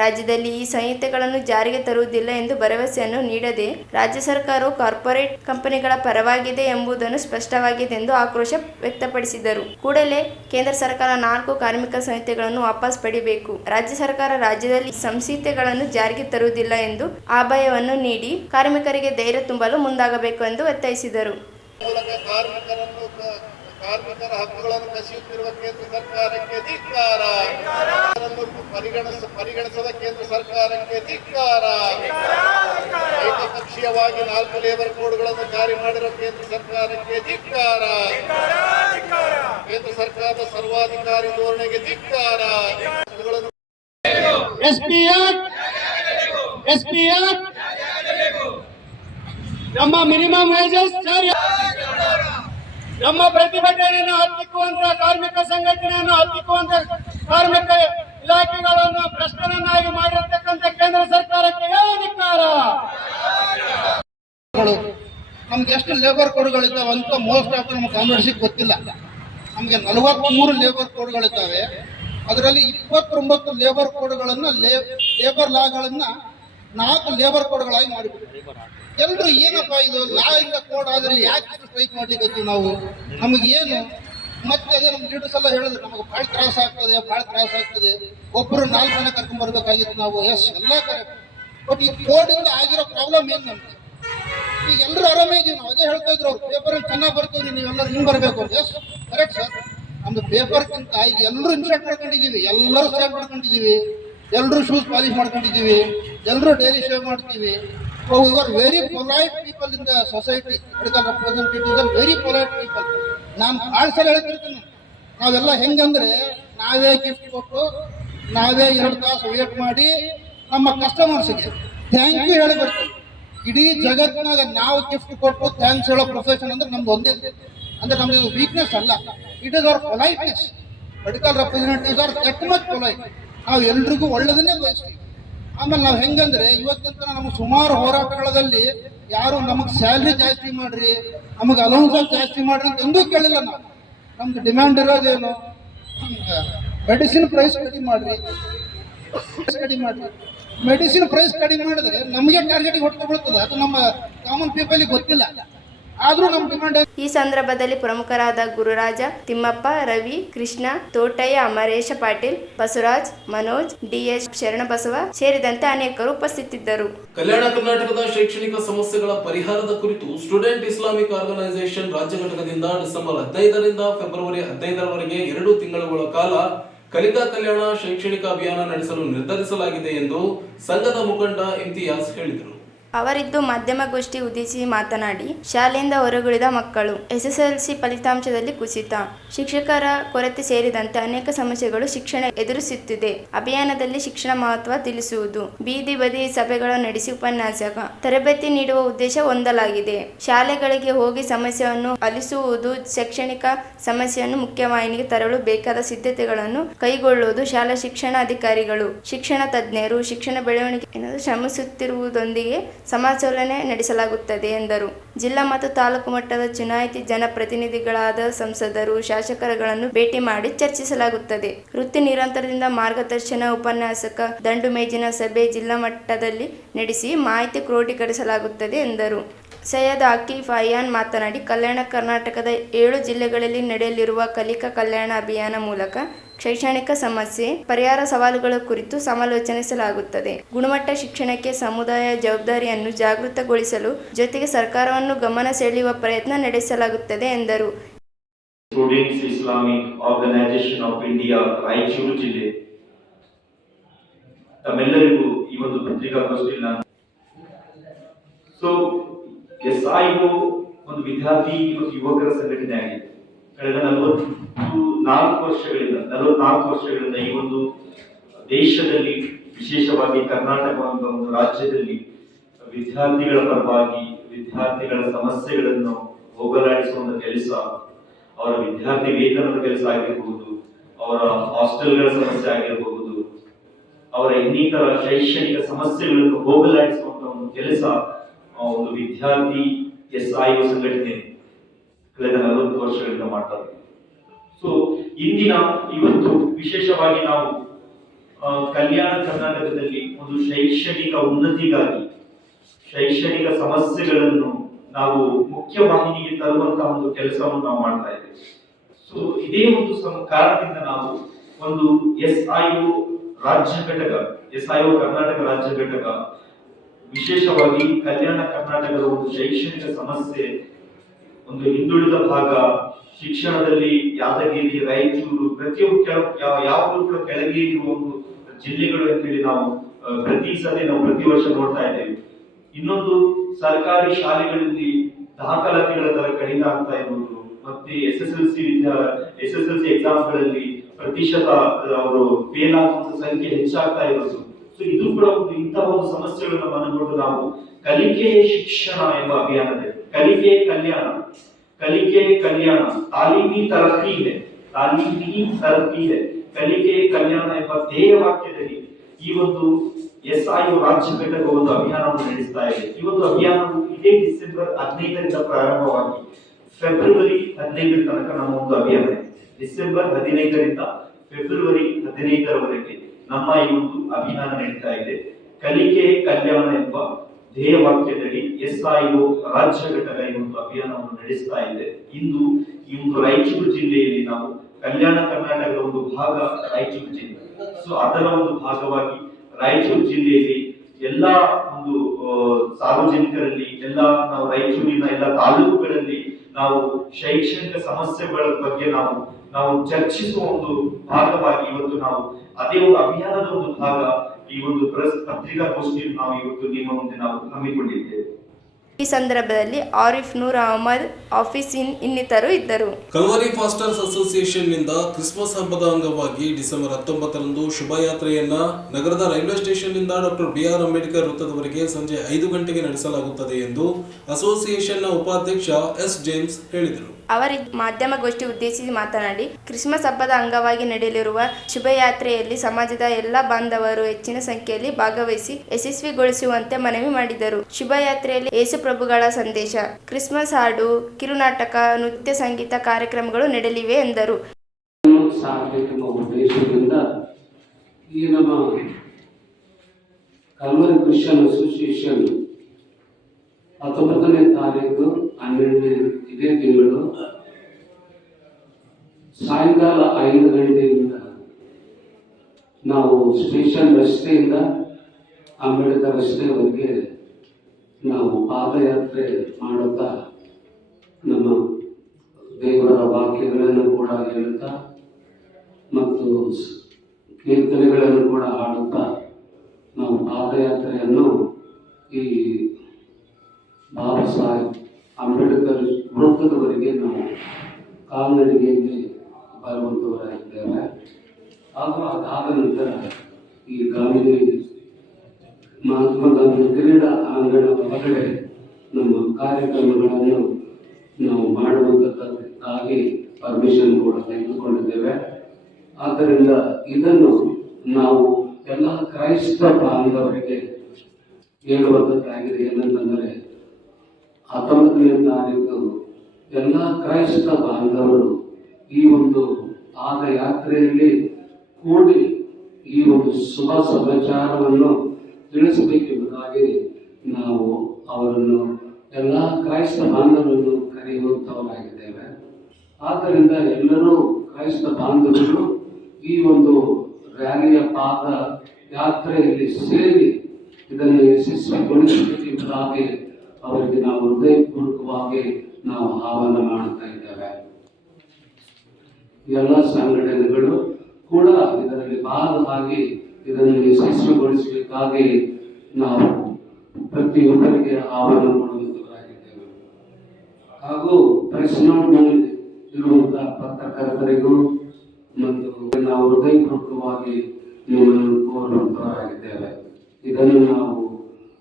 ರಾಜ್ಯದಲ್ಲಿ ಈ ಸಂಹಿತೆಗಳನ್ನು ಜಾರಿಗೆ ತರುವುದಿಲ್ಲ ಎಂದು ಭರವಸೆಯನ್ನು ನೀಡದೆ ರಾಜ್ಯ ಸರ್ಕಾರವು ಕಾರ್ಪೊರೇಟ್ ಕಂಪನಿಗಳ ಪರವಾಗಿದೆ ಎಂಬುದನ್ನು ಸ್ಪಷ್ಟವಾಗಿದೆ ಎಂದು ಆಕ್ರೋಶ ವ್ಯಕ್ತಪಡಿಸಿದರು. ಕೂಡಲೇ ಕೇಂದ್ರ ಸರ್ಕಾರ 4 ಕಾರ್ಮಿಕ ಸಂಹಿತೆಗಳನ್ನು ವಾಪಸ್ ಪಡೆಯಬೇಕು. ರಾಜ್ಯ ಸರ್ಕಾರ ರಾಜ್ಯದಲ್ಲಿ ಸಂಹಿತೆಗಳನ್ನು ಜಾರಿಗೆ ತರುವುದಿಲ್ಲ ಎಂದು ಅಭಯವನ್ನು ನೀಡಿ ಕಾರ್ಮಿಕರಿಗೆ ಧೈರ್ಯ ತುಂಬಲು ಮುಂದಾಗಬೇಕು ಎಂದು ಒತ್ತಾಯಿಸಿದರು. ಕಾರ್ಮಿಕರ ಹಕ್ಕುಗಳನ್ನು ಕಸಿಯುತ್ತಿರುವ ಕೇಂದ್ರ ಸರ್ಕಾರಕ್ಕೆ ಧಿಕ್ಕಾರ. ಪರಿಗಣಿಸದ ಕೇಂದ್ರ ಸರ್ಕಾರಕ್ಕೆ ಧಿಕ್ಕಾರ. ಏಕಪಕ್ಷೀಯವಾಗಿ 4 ಲೇಬರ್ ಕೋಡ್ಗಳನ್ನು ಜಾರಿ ಮಾಡಿರುವ ಕೇಂದ್ರ ಸರ್ಕಾರಕ್ಕೆ ಧಿಕ್ಕಾರ. ಕೇಂದ್ರ ಸರ್ಕಾರದ ಸರ್ವಾಧಿಕಾರಿ ಧೋರಣೆಗೆ ಧಿಕ್ಕಾರ. SPF ನಮ್ಮ ಮಿನಿಮಮ್ ವೇಜಸ್ ಜಾರಿ. ನಮ್ಮ ಪ್ರತಿಭಟನೆಯನ್ನು ಹತ್ತಿಕ್ಕುವಂತಹ ಕಾರ್ಮಿಕ ಸಂಘಟನೆಯನ್ನು ಹತ್ತಿಕ್ಕುವಂತ ಕಾರ್ಮಿಕ ಇಲಾಖೆಗಳನ್ನು ಭ್ರಷ್ಟರನ್ನಾಗಿ ಮಾಡಿರತಕ್ಕಂಥ ಕೇಂದ್ರ ಸರ್ಕಾರಕ್ಕೆ ಧಿಕ್ಕಾರ. ನಮ್ಗೆ ಎಷ್ಟು ಲೇಬರ್ ಕೋಡ್ಗಳಿದ್ದಾವೆ ಅಂತ ಮೋಸ್ಟ್ ಆಫ್ ನಮ್ಗೆ ಕಾಂಗ್ರೆಸ್ಗೆ ಗೊತ್ತಿಲ್ಲ. ನಮಗೆ 43 ಲೇಬರ್ ಕೋಡ್ಗಳಿದ್ದಾವೆ. ಅದರಲ್ಲಿ 29 ಲೇಬರ್ ಕೋಡ್ಗಳನ್ನು ಲೇಬರ್ ಲಾಗಳನ್ನ 4 ಲೇಬರ್ ಕೋಡ್ಗಳಾಗಿ ಮಾಡಿಬಿಟ್ಟಿದ್ದಾರೆ. ಎಲ್ಲರೂ ಏನಪ್ಪ ಇದು ಲಾ ಇಂದ ಕೋಡ್ ಆದ್ರೆ ಯಾಕೆ ಸ್ಟ್ರೈಕ್ ಮಾಡ್ಲಿಕ್ಕೆ ನಾವು, ನಮಗೇನು ಮತ್ತೆ ಅದೇ ನಮ್ಮ ಲೀಡರ್ಸ್ ಎಲ್ಲ ಹೇಳಿದ್ರು ನಮಗೆ ಭಾಳ ತ್ರಾಸ ಆಗ್ತದೆ. ಒಬ್ಬರು 4 ಜನ ಕರ್ಕೊಂಡ್ ಬರ್ಬೇಕಾಗಿತ್ತು ನಾವು. ಎಲ್ಲ ಕರೆಕ್ಟ್. ಬಟ್ ಈ ಕೋಡಿಂದ ಆಗಿರೋ ಪ್ರಾಬ್ಲಮ್ ಏನು ನಮ್ಗೆ? ಈಗ ಎಲ್ಲರೂ ಆರಾಮೇ ಇದೀವಿ ನಾವು. ಅದೇ ಹೇಳ್ತಾ ಇದ್ರು ಅವ್ರು, ಪೇಪರ್ ಚೆನ್ನಾಗಿ ಬರ್ತೀವಿ, ನೀವೆಲ್ಲರೂ ಹಿಂಗೆ ಬರಬೇಕು ಅಂತ. Correct sir. ನಮ್ದು ಪೇಪರ್ಗಿಂತ ಈಗ ಎಲ್ಲರೂ ಇನ್ಶರ್ಟ್ ಮಾಡ್ಕೊಂಡಿದ್ದೀವಿ, ಎಲ್ಲರೂ ಸ್ಟಾರ್ಟ್ ಮಾಡ್ಕೊಂಡಿದ್ದೀವಿ, ಎಲ್ಲರೂ ಶೂಸ್ ಪಾಲಿಶ್ ಮಾಡ್ಕೊಂಡಿದ್ದೀವಿ, ಎಲ್ಲರೂ ಡೈಲಿ ಶೇವ್ ಮಾಡ್ತೀವಿ. So we are very polite people in the society. Medical representatives are very polite people. ನಾನು ಭಾಳ ಸಲ ಹೇಳ್ತಿರ್ತೀನಿ, ನಾವೆಲ್ಲ ಹೆಂಗಂದ್ರೆ ನಾವೇ ಗಿಫ್ಟ್ ಕೊಟ್ಟು ನಾವೇ 2 ತಾಸು ವೇಟ್ ಮಾಡಿ ನಮ್ಮ ಕಸ್ಟಮರ್ಸ್ಗೆ ಥ್ಯಾಂಕ್ ಯು ಹೇಳಿ ಬರ್ತೀವಿ. ಇಡೀ ಜಗತ್ತಿನಾಗ ನಾವು ಗಿಫ್ಟ್ ಕೊಟ್ಟು ಥ್ಯಾಂಕ್ಸ್ ಹೇಳೋ ಪ್ರೊಫೆಷನ್ ಅಂದ್ರೆ ನಮ್ದು ಒಂದೇ. ಅಂದ್ರೆ ನಮ್ದು ವೀಕ್ನೆಸ್ ಅಲ್ಲ, it is our politeness. Medical representatives are that much polite. ನಾವು ಎಲ್ರಿಗೂ ಒಳ್ಳೆದನ್ನೇ ಬಯಸ್ತೀವಿ. ಆಮೇಲೆ ನಾವು ಹೆಂಗಂದ್ರೆ ಇವತ್ತಿನ ನಮಗೆ ಸುಮಾರು ಹೋರಾಟಗಳಲ್ಲಿ ಯಾರು ನಮಗೆ ಸ್ಯಾಲ್ರಿ ಜಾಸ್ತಿ ಮಾಡ್ರಿ, ನಮಗೆ ಅಲೌನ್ಸ್ ಜಾಸ್ತಿ ಮಾಡ್ರಿ ಅಂತ ಎಂದೂ ಕೇಳಿಲ್ಲ ನಾವು. ನಮ್ದು ಡಿಮ್ಯಾಂಡ್ ಇರೋದೇನು, ಮೆಡಿಸಿನ್ ಪ್ರೈಸ್ ಕಡಿಮೆ ಮಾಡ್ರಿ. ಮೆಡಿಸಿನ್ ಪ್ರೈಸ್ ಕಡಿಮೆ ಮಾಡಿದ್ರೆ ನಮಗೆ ಟಾರ್ಗೆಟಿಗೆ ಹೊಟ್ಟು ಬೀಳ್ತದೆ. ಅದು ನಮ್ಮ ಕಾಮನ್ ಪೀಪಲ್ಗೆ ಗೊತ್ತಿಲ್ಲ. ಆದ್ರೂ ನಮ್ಮ ಡಿಮಾಂಡ್ ಈ ಸಂದರ್ಭದಲ್ಲಿ ಪ್ರಮುಖರಾದ ಗುರುರಾಜ, ತಿಮ್ಮಪ್ಪ, ರವಿ, ಕೃಷ್ಣ, ತೋಟಯ್ಯ, ಅಮರೇಶ ಪಾಟೀಲ್, ಬಸವರಾಜ್, ಮನೋಜ್, ಡಿಎಸ್ ಶರಣಬಸವ ಸೇರಿದಂತೆ ಅನೇಕರು ಉಪಸ್ಥಿತಿದ್ದರು. ಕಲ್ಯಾಣ ಕರ್ನಾಟಕದ ಶೈಕ್ಷಣಿಕ ಸಮಸ್ಯೆಗಳ ಪರಿಹಾರದ ಕುರಿತು ಸ್ಟೂಡೆಂಟ್ ಇಸ್ಲಾಮಿಕ್ ಆರ್ಗನೈಸೇಷನ್ ರಾಜ್ಯ ಘಟಕದಿಂದ ಡಿಸೆಂಬರ್ 15ರಿಂದ ಫೆಬ್ರವರಿ 15ರವರೆಗೆ 2 ತಿಂಗಳುಗಳ ಕಾಲ ಕಲಿಕಾ ಕಲ್ಯಾಣ ಶೈಕ್ಷಣಿಕ ಅಭಿಯಾನ ನಡೆಸಲು ನಿರ್ಧರಿಸಲಾಗಿದೆ ಎಂದು ಸಂಘದ ಮುಖಂಡ ಇಮ್ತಿಯಾಜ್ ಹೇಳಿದರು. ಅವರಿದ್ದು ಮಾಧ್ಯಮಗೋಷ್ಠಿ ಉದ್ದೇಶಿಸಿ ಮಾತನಾಡಿ, ಶಾಲೆಯಿಂದ ಹೊರಗುಳಿದ ಮಕ್ಕಳು, ಎಸ್ಎಸ್ಎಲ್ಸಿ ಫಲಿತಾಂಶದಲ್ಲಿ ಕುಸಿತ, ಶಿಕ್ಷಕರ ಕೊರತೆ ಸೇರಿದಂತೆ ಅನೇಕ ಸಮಸ್ಯೆಗಳು ಶಿಕ್ಷಣ ಎದುರಿಸುತ್ತಿದೆ. ಅಭಿಯಾನದಲ್ಲಿ ಶಿಕ್ಷಣ ಮಹತ್ವ ತಿಳಿಸುವುದು, ಬೀದಿ ಬದಿ ಸಭೆಗಳು ನಡೆಸಿ ಉಪನ್ಯಾಸಕ, ತರಬೇತಿ ನೀಡುವ ಉದ್ದೇಶ ಹೊಂದಲಾಗಿದೆ. ಶಾಲೆಗಳಿಗೆ ಹೋಗಿ ಸಮಸ್ಯೆಯನ್ನು ಆಲಿಸುವುದು, ಶೈಕ್ಷಣಿಕ ಸಮಸ್ಯೆಯನ್ನು ಮುಖ್ಯವಾಹಿನಿಗೆ ತರಲು ಬೇಕಾದ ಸಿದ್ಧತೆಗಳನ್ನು ಕೈಗೊಳ್ಳುವುದು, ಶಾಲಾ ಶಿಕ್ಷಣ ಅಧಿಕಾರಿಗಳು, ಶಿಕ್ಷಣ ತಜ್ಞರು ಶಿಕ್ಷಣ ಬೆಳವಣಿಗೆ ಶ್ರಮಿಸುತ್ತಿರುವುದೊಂದಿಗೆ ಸಮಾಲೋಚನೆ ನಡೆಸಲಾಗುತ್ತದೆ ಎಂದರು. ಜಿಲ್ಲಾ ಮತ್ತು ತಾಲೂಕು ಮಟ್ಟದ ಚುನಾಯಿತ ಜನಪ್ರತಿನಿಧಿಗಳಾದ ಸಂಸದರು, ಶಾಸಕರುಗಳನ್ನು ಭೇಟಿ ಮಾಡಿ ಚರ್ಚಿಸಲಾಗುತ್ತದೆ. ವೃತ್ತಿ ನಿರಂತರದಿಂದ ಮಾರ್ಗದರ್ಶನ, ಉಪನ್ಯಾಸಕ, ದಂಡು ಮೇಜಿನ ಸಭೆ ಜಿಲ್ಲಾ ಮಟ್ಟದಲ್ಲಿ ನಡೆಸಿ ಮಾಹಿತಿ ಕ್ರೋಢೀಕರಿಸಲಾಗುತ್ತದೆ ಎಂದರು. ಸೈಯದ್ ಆಕಿಫ್ ಅಯಾನ್ ಮಾತನಾಡಿ, ಕಲ್ಯಾಣ ಕರ್ನಾಟಕದ 7 ಜಿಲ್ಲೆಗಳಲ್ಲಿ ನಡೆಯಲಿರುವ ಕಲಿಕಾ ಕಲ್ಯಾಣ ಅಭಿಯಾನ ಮೂಲಕ ಶೈಕ್ಷಣಿಕ ಸಮಸ್ಯೆ ಪರಿಹಾರ ಸವಾಲುಗಳ ಕುರಿತು ಸಮಾಲೋಚಿಸಲಾಗುತ್ತದೆ. ಗುಣಮಟ್ಟ ಶಿಕ್ಷಣಕ್ಕೆ ಸಮುದಾಯ ಜವಾಬ್ದಾರಿಯನ್ನು ಜಾಗೃತಗೊಳಿಸಲು ಜೊತೆಗೆ ಸರ್ಕಾರವನ್ನು ಗಮನ ಸೆಳೆಯುವ ಪ್ರಯತ್ನ ನಡೆಸಲಾಗುತ್ತದೆ ಎಂದರು. Students Islamic organisation of India Raichur ಜಿಲ್ಲೆ ತಮ್ಮೆಲ್ಲರಿಗೂ ಈ ಒಂದು ಪತ್ರಿಕಾಗೋಷ್ಠಿಯಲ್ಲಿ ನಾನು ಎಸ್ಐಒ ಒಂದು ವಿದ್ಯಾರ್ಥಿ ಮತ್ತು ಯುವಕರ ಸಂಘಟನೆ ಆಗಿದೆ. ಕಳೆದ 44 ವರ್ಷಗಳಿಂದ ಈ ಒಂದು ದೇಶದಲ್ಲಿ, ವಿಶೇಷವಾಗಿ ಕರ್ನಾಟಕ ಒಂದು ರಾಜ್ಯದಲ್ಲಿ ವಿದ್ಯಾರ್ಥಿಗಳ ಪರವಾಗಿ ವಿದ್ಯಾರ್ಥಿಗಳ ಸಮಸ್ಯೆಗಳನ್ನು ಹೋಗಲಾಡಿಸುವ ಕೆಲಸ, ಅವರ ವಿದ್ಯಾರ್ಥಿ ವೇತನದ ಕೆಲಸ ಆಗಿರಬಹುದು, ಅವರ ಹಾಸ್ಟೆಲ್ಗಳ ಸಮಸ್ಯೆ ಆಗಿರಬಹುದು, ಅವರ ಇನ್ನಿತರ ಶೈಕ್ಷಣಿಕ ಸಮಸ್ಯೆಗಳನ್ನು ಹೋಗಲಾಡಿಸುವಂತಹ ಒಂದು ಕೆಲಸ ಒಂದು ವಿದ್ಯಾರ್ಥಿ ಎಸ್ಐಒ ಸಂಘಟನೆ ಕಳೆದ 40 ವರ್ಷಗಳಿಂದ ಮಾಡ್ತಾ ಇದೆ. ಇವತ್ತು ವಿಶೇಷವಾಗಿ ನಾವು ಕಲ್ಯಾಣ ಕರ್ನಾಟಕದಲ್ಲಿ ಒಂದು ಶೈಕ್ಷಣಿಕ ಉನ್ನತಿಗಾಗಿ ಶೈಕ್ಷಣಿಕ ಸಮಸ್ಯೆಗಳನ್ನು ನಾವು ಮುಖ್ಯವಾಹಿನಿಗೆ ತರುವಂತಹ ಒಂದು ಕೆಲಸವನ್ನು ನಾವು ಮಾಡ್ತಾ ಇದ್ದೇವೆ. ಇದೇ ಒಂದು ಕಾರಣದಿಂದ ನಾವು ಒಂದು ಎಸ್ಐಒ ರಾಜ್ಯ ಘಟಕ, ಎಸ್ಐಒ ಕರ್ನಾಟಕ ರಾಜ್ಯ ಘಟಕ ವಿಶೇಷವಾಗಿ ಕಲ್ಯಾಣ ಕರ್ನಾಟಕದ ಒಂದು ಶೈಕ್ಷಣಿಕ ಸಮಸ್ಯೆ, ಒಂದು ಹಿಂದುಳಿದ ಭಾಗ ಶಿಕ್ಷಣದಲ್ಲಿ ಯಾದಗಿರಿ, ರಾಯಚೂರು, ಪ್ರತಿಯೊಂದು ಯಾವುದು ಕೂಡ ಕೆಳಗೆ ಇರುವ ಒಂದು ಜಿಲ್ಲೆಗಳು ಅಂತೇಳಿ ನಾವು ಪ್ರತಿ ವರ್ಷ ನೋಡ್ತಾ ಇದ್ದೇವೆ. ಇನ್ನೊಂದು, ಸರ್ಕಾರಿ ಶಾಲೆಗಳಲ್ಲಿ ದಾಖಲಾತಿಗಳ ದರ ಕಡಿಮೆ ಆಗ್ತಾ ಇರುವುದು, ಮತ್ತೆ ಎಸ್ಎಸ್ಎಲ್ಸಿ ಎಕ್ಸಾಮ್ಗಳಲ್ಲಿ ಪ್ರತಿಶತ ಅವರು ಫೇಲ್ ಆಗುವ ಸಂಖ್ಯೆ ಹೆಚ್ಚಾಗ್ತಾ ಇರೋದು. ಇದು ಕೂಡ ಇಂತಹ ಒಂದು ಸಮಸ್ಯೆಗಳನ್ನು ಮನಗೊಂಡು ನಾವು ಕಲಿಕೆ ಶಿಕ್ಷಣ ಎಂಬ ಅಭಿಯಾನದಲ್ಲಿ ಕಲಿಕೆ ಕಲ್ಯಾಣ ತಾಲೀಮಿ ತರಫಿ ಇದೆ ಕಲಿಕೆ ಕಲ್ಯಾಣ ಎಂಬ ಧ್ಯೇಯ ವಾಕ್ಯದಲ್ಲಿ ಈ ಒಂದು ಎಸ್ಐಒ ರಾಜ್ಯ ಘಟಕ ಒಂದು ಅಭಿಯಾನವನ್ನು ನಡೆಸ್ತಾ ಇದೆ. ಈ ಒಂದು ಅಭಿಯಾನವು ಇದೇ ಡಿಸೆಂಬರ್ 15ರಿಂದ ಪ್ರಾರಂಭವಾಗಿ ಫೆಬ್ರವರಿ 15 ತನಕ ನಮ್ಮ ಒಂದು ಅಭಿಯಾನ ಇದೆ. ಡಿಸೆಂಬರ್ 15ರಿಂದ ಫೆಬ್ರವರಿ 15ರವರೆಗೆ ನಮ್ಮ ಈ ಒಂದು ಅಭಿಯಾನ ನಡೀತಾ ಇದೆ. ಕಲಿಕೆ ಕಲ್ಯಾಣ ಎಂಬ ಧ್ಯೇಯ ವಾಕ್ಯದಡಿ ಎಸ್ಐಒ ರಾಜ್ಯ ಘಟಕ ಈ ಒಂದು ಅಭಿಯಾನವನ್ನು ನಡೆಸ್ತಾ ಇದೆ. ಇಂದು ಈ ಒಂದು ರಾಯಚೂರು ಜಿಲ್ಲೆಯಲ್ಲಿ ನಾವು ಕಲ್ಯಾಣ ಕರ್ನಾಟಕದ ಒಂದು ಭಾಗ ರಾಯಚೂರು ಜಿಲ್ಲೆ. ಅದರ ಒಂದು ಭಾಗವಾಗಿ ರಾಯಚೂರು ಜಿಲ್ಲೆಯಲ್ಲಿ ಎಲ್ಲಾ ಒಂದು ಸಾರ್ವಜನಿಕರಲ್ಲಿ ನಾವು ರಾಯಚೂರಿನ ಎಲ್ಲ ತಾಲೂಕುಗಳಲ್ಲಿ ನಾವು ಶೈಕ್ಷಣಿಕ ಸಮಸ್ಯೆಗಳ ಬಗ್ಗೆ ನಾವು ಚರ್ಚಿಸುವ ಒಂದು ಭಾಗವಾಗಿ ಇವತ್ತು ನಾವು ಅದೇ ಒಂದು ಅಭಿಯಾನದ ಒಂದು ಭಾಗ ಈ ಒಂದು ಪತ್ರಿಕಾಗೋಷ್ಠಿಯನ್ನು ನಾವು ಇವತ್ತು ನಿಮ್ಮ ಮುಂದೆ ನಾವು ಹಮ್ಮಿಕೊಂಡಿದ್ದೇವೆ. ಈ ಸಂದರ್ಭದಲ್ಲಿ ಆರಿಫ್ ನೂರ್ ಅಹಮದ್, ಆಫೀಸ್ ಇನ್ನಿತರು ಇದ್ದರು. ಕಲ್ವರಿ ಫಾಸ್ಟರ್ಸ್ ಅಸೋಸಿಯೇಷನ್ ನಿಂದ ಕ್ರಿಸ್ಮಸ್ ಹಬ್ಬದ ಅಂಗವಾಗಿ ಡಿಸೆಂಬರ್ 19ರಂದು ಶುಭಯಾತ್ರೆಯನ್ನ ನಗರದ ರೈಲ್ವೆ ಸ್ಟೇಷನ್ ನಿಂದ ಡಾಕ್ಟರ್ BR ಅಂಬೇಡ್ಕರ್ ವೃತ್ತದವರೆಗೆ ಸಂಜೆ 5 ಗಂಟೆಗೆ ನಡೆಸಲಾಗುತ್ತದೆ ಎಂದು ಅಸೋಸಿಯೇಷನ್ನ ಉಪಾಧ್ಯಕ್ಷ ಎಸ್ ಜೇಮ್ಸ್ ಹೇಳಿದರು. ಅವರಿದ್ದ ಮಾಧ್ಯಮಗೋಷ್ಠಿ ಉದ್ದೇಶಿಸಿ ಮಾತನಾಡಿ, ಕ್ರಿಸ್ಮಸ್ ಹಬ್ಬದ ಅಂಗವಾಗಿ ನಡೆಯಲಿರುವ ಶುಭಯಾತ್ರೆಯಲ್ಲಿ ಸಮಾಜದ ಎಲ್ಲ ಬಾಂಧವರು ಹೆಚ್ಚಿನ ಸಂಖ್ಯೆಯಲ್ಲಿ ಭಾಗವಹಿಸಿ ಯಶಸ್ವಿಗೊಳಿಸುವಂತೆ ಮನವಿ ಮಾಡಿದರು. ಶುಭಯಾತ್ರೆಯಲ್ಲಿ ಯೇಸು ಪ್ರಭುಗಳ ಸಂದೇಶ, ಕ್ರಿಸ್ಮಸ್ ಹಾಡು, ಕಿರುನಾಟಕ, ನೃತ್ಯ, ಸಂಗೀತ ಕಾರ್ಯಕ್ರಮಗಳು ನಡೆಯಲಿವೆ ಎಂದರು. ಉದ್ದೇಶದಿಂದ ಈ ನಮ್ಮ ಕಲ್ವರಿ ಕ್ರಿಶ್ಚಿಯನ್ ಅಸೋಸಿಯೇಷನ್ 19ನೇ ತಾರೀಕು 12ನೇ ಇದೇ ತಿಂಗಳು ಸಾಯಂಕಾಲ 5 ಗಂಟೆಯಿಂದ ನಾವು ಸ್ಟೇಷನ್ ರಸ್ತೆಯಿಂದ ಅಂಬೇಡ್ಕರ್ ರಸ್ತೆವರೆಗೆ ನಾವು ಪಾದಯಾತ್ರೆ ಮಾಡುತ್ತಾ ನಮ್ಮ ದೇವರ ವಾಕ್ಯಗಳನ್ನು ಕೂಡ ಹೇಳುತ್ತಾ ಮತ್ತು ಕೀರ್ತನೆಗಳನ್ನು ಕೂಡ ಹಾಡುತ್ತಾ ನಾವು ಪಾದಯಾತ್ರೆಯನ್ನು ಈ ಬಾಬಾ ಸಾಹೇಬ್ ಅಂಬೇಡ್ಕರ್ ವೃತ್ತದವರೆಗೆ ನಾವು ಕಾಲ್ನಡಿಗೆಯಲ್ಲಿ ಬರುವಂತವರಾಗಿದ್ದೇವೆ. ಹಾಗೂ ಅದಾದ ನಂತರ ಈ ಗಾಂಧಿ ಮಹಾತ್ಮ ಗಾಂಧಿ ಕ್ರೀಡಾ ಅಂಗಣ ಹೊರಗಡೆ ನಮ್ಮ ಕಾರ್ಯಕ್ರಮಗಳನ್ನು ನಾವು ಮಾಡುವಂತಕ್ಕಾಗಿ ಪರ್ಮಿಷನ್ ಕೂಡ ತೆಗೆದುಕೊಂಡಿದ್ದೇವೆ. ಆದ್ದರಿಂದ ಇದನ್ನು ನಾವು ಎಲ್ಲ ಕ್ರೈಸ್ತ ಬಾಂಧವರಿಗೆ ಹೇಳುವಂತದ್ದಾಗಿದೆ. ಏನಂತಂದರೆ 19ನೇ ತಾರೀಕು ಎಲ್ಲ ಕ್ರೈಸ್ತ ಬಾಂಧವರು ಈ ಒಂದು ಪಾದಯಾತ್ರೆಯಲ್ಲಿ ಕೂಡಿ ಈ ಒಂದು ಶುಭ ಸಮಾಚಾರವನ್ನು ತಿಳಿಸಬೇಕೆಂಬುದಾಗಿ ನಾವು ಅವರನ್ನು ಎಲ್ಲ ಕ್ರೈಸ್ತ ಬಾಂಧವರನ್ನು ಕರೆಯುವಂತವರಾಗಿದ್ದೇವೆ. ಆದ್ದರಿಂದ ಎಲ್ಲರೂ ಕ್ರೈಸ್ತ ಬಾಂಧವರು ಈ ಒಂದು ರ್ಯಾಲಿಯ ಪಾದ ಯಾತ್ರೆಯಲ್ಲಿ ಸೇರಿ ಇದನ್ನು ಯಶಸ್ವಿಗೊಳಿಸಬೇಕೆಂಬುದಾಗಿ ಅವರಿಗೆ ನಾವು ಹೃದಯಪೂರ್ವಕವಾಗಿ ನಾವು ಆಹ್ವಾನ ಮಾಡುತ್ತಾ ಇದ್ದೇವೆ. ಎಲ್ಲ ಸಂಘಟನೆಗಳು ಕೂಡ ಇದರಲ್ಲಿ ಭಾಗವಾಗಿ ಇದನ್ನು ಯಶಸ್ವಿಗೊಳಿಸಬೇಕಾಗಿ ನಾವು ಪ್ರತಿಯೊಬ್ಬರಿಗೆ ಆಹ್ವಾನ ಮಾಡುವಂತವರಾಗಿದ್ದೇವೆ. ಹಾಗೂ ಪ್ರೆಸ್ ನೋಟ್ನಲ್ಲಿ ಇರುವಂತಹ ಪತ್ರಕರ್ತರಿಗೂ ಮತ್ತು ನಾವು ಹೃದಯಪೂರ್ವಕವಾಗಿ ನಿಮ್ಮನ್ನು ಕೋರುವಂತವರಾಗಿದ್ದೇವೆ. ಇದನ್ನು ನಾವು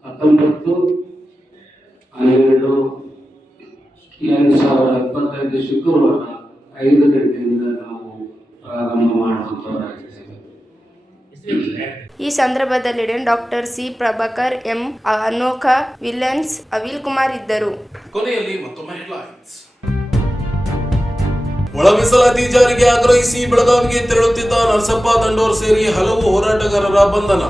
19/12/2025 ಶುಕ್ರವಾರ 5 ಗಂಟೆಯಿಂದ ನಾವು ಪ್ರಾರಂಭ ಮಾಡುವಂತವರಾಗಿದ್ದೇವೆ. ಈ ಸಂದರ್ಭದಲ್ಲಿ doctor C Prabhakar, M Anokha, ವಿಲನ್ಸ್ ಅವಿಲ್ ಕುಮಾರ್ ಇದ್ದರು. ಕೊನೆಯಲ್ಲಿ ಮತ್ತೊಮ್ಮೆ ಹೆಡ್ಲೈನ್ಸ್. ಒಳ ಮೀಸಲಾತಿ ಜಾರಿಗೆ ಆಗ್ರಹಿಸಿ ಬೆಳಗಾವಿಗೆ ತೆರಳುತ್ತಿದ್ದ ನರಸಪ್ಪ ದಂಡೋರ್ ಸೇರಿ ಹಲವು ಹೋರಾಟಗಾರರ ಬಂಧನ.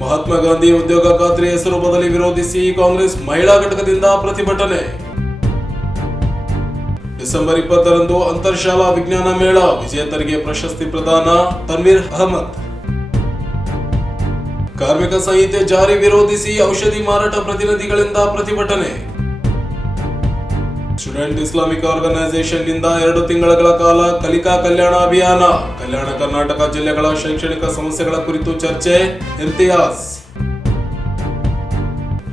ಮಹಾತ್ಮ ಗಾಂಧಿ ಉದ್ಯೋಗ ಖಾತ್ರಿ ಹೆಸರು ಬದಲಿ ವಿರೋಧಿಸಿ ಕಾಂಗ್ರೆಸ್ ಮಹಿಳಾ ಘಟಕದಿಂದ ಪ್ರತಿಭಟನೆ. ಡಿಸೆಂಬರ್ 20ರಂದು ಅಂತರ್ಶಾಲಾ ವಿಜ್ಞಾನ ಮೇಳ, ವಿಜೇತರಿಗೆ ಪ್ರಶಸ್ತಿ ಪ್ರದಾನ. ತನ್ವೀರ್ ಅಹಮದ್. ಕಾರ್ಮಿಕ ಸಂಹಿತೆ ಜಾರಿ ವಿರೋಧಿಸಿ ಔಷಧಿ ಮಾರಾಟ ಪ್ರತಿನಿಧಿಗಳಿಂದ ಪ್ರತಿಭಟನೆ. ಸ್ಟೂಡೆಂಟ್ ಇಸ್ಲಾಮಿಕ್ ಆರ್ಗನೈಸೇಷನ್ ನಿಂದ 2 ತಿಂಗಳ ಕಾಲ ಕಲಿಕಾ ಕಲ್ಯಾಣ ಅಭಿಯಾನ. ಕಲ್ಯಾಣ ಕರ್ನಾಟಕ ಜಿಲ್ಲೆಗಳ ಶೈಕ್ಷಣಿಕ ಸಮಸ್ಯೆಗಳ ಕುರಿತು ಚರ್ಚೆ. ಇಮ್ತಿಯಾಜ್.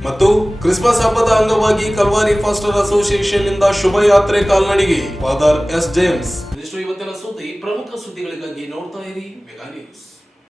ಮತ್ತು ಕ್ರಿಸ್ಮಸ್ ಹಬ್ಬದ ಅಂಗವಾಗಿ ಕಲ್ವಾರಿ ಫಾಸ್ಟರ್ ಅಸೋಸಿಯೇಷನ್ ನಿಂದ ಶುಭಯಾತ್ರೆ ಕಾಲ್ನಡಿಗೆ. Father S James. ಇಷ್ಟು ಇವತ್ತಿನ ಸುದ್ದಿ. ಪ್ರಮುಖ ಸುದ್ದಿಗಳಿಗಾಗಿ ನೋಡ್ತಾ ಇರಿ ಮೆಗಾ ನ್ಯೂಸ್.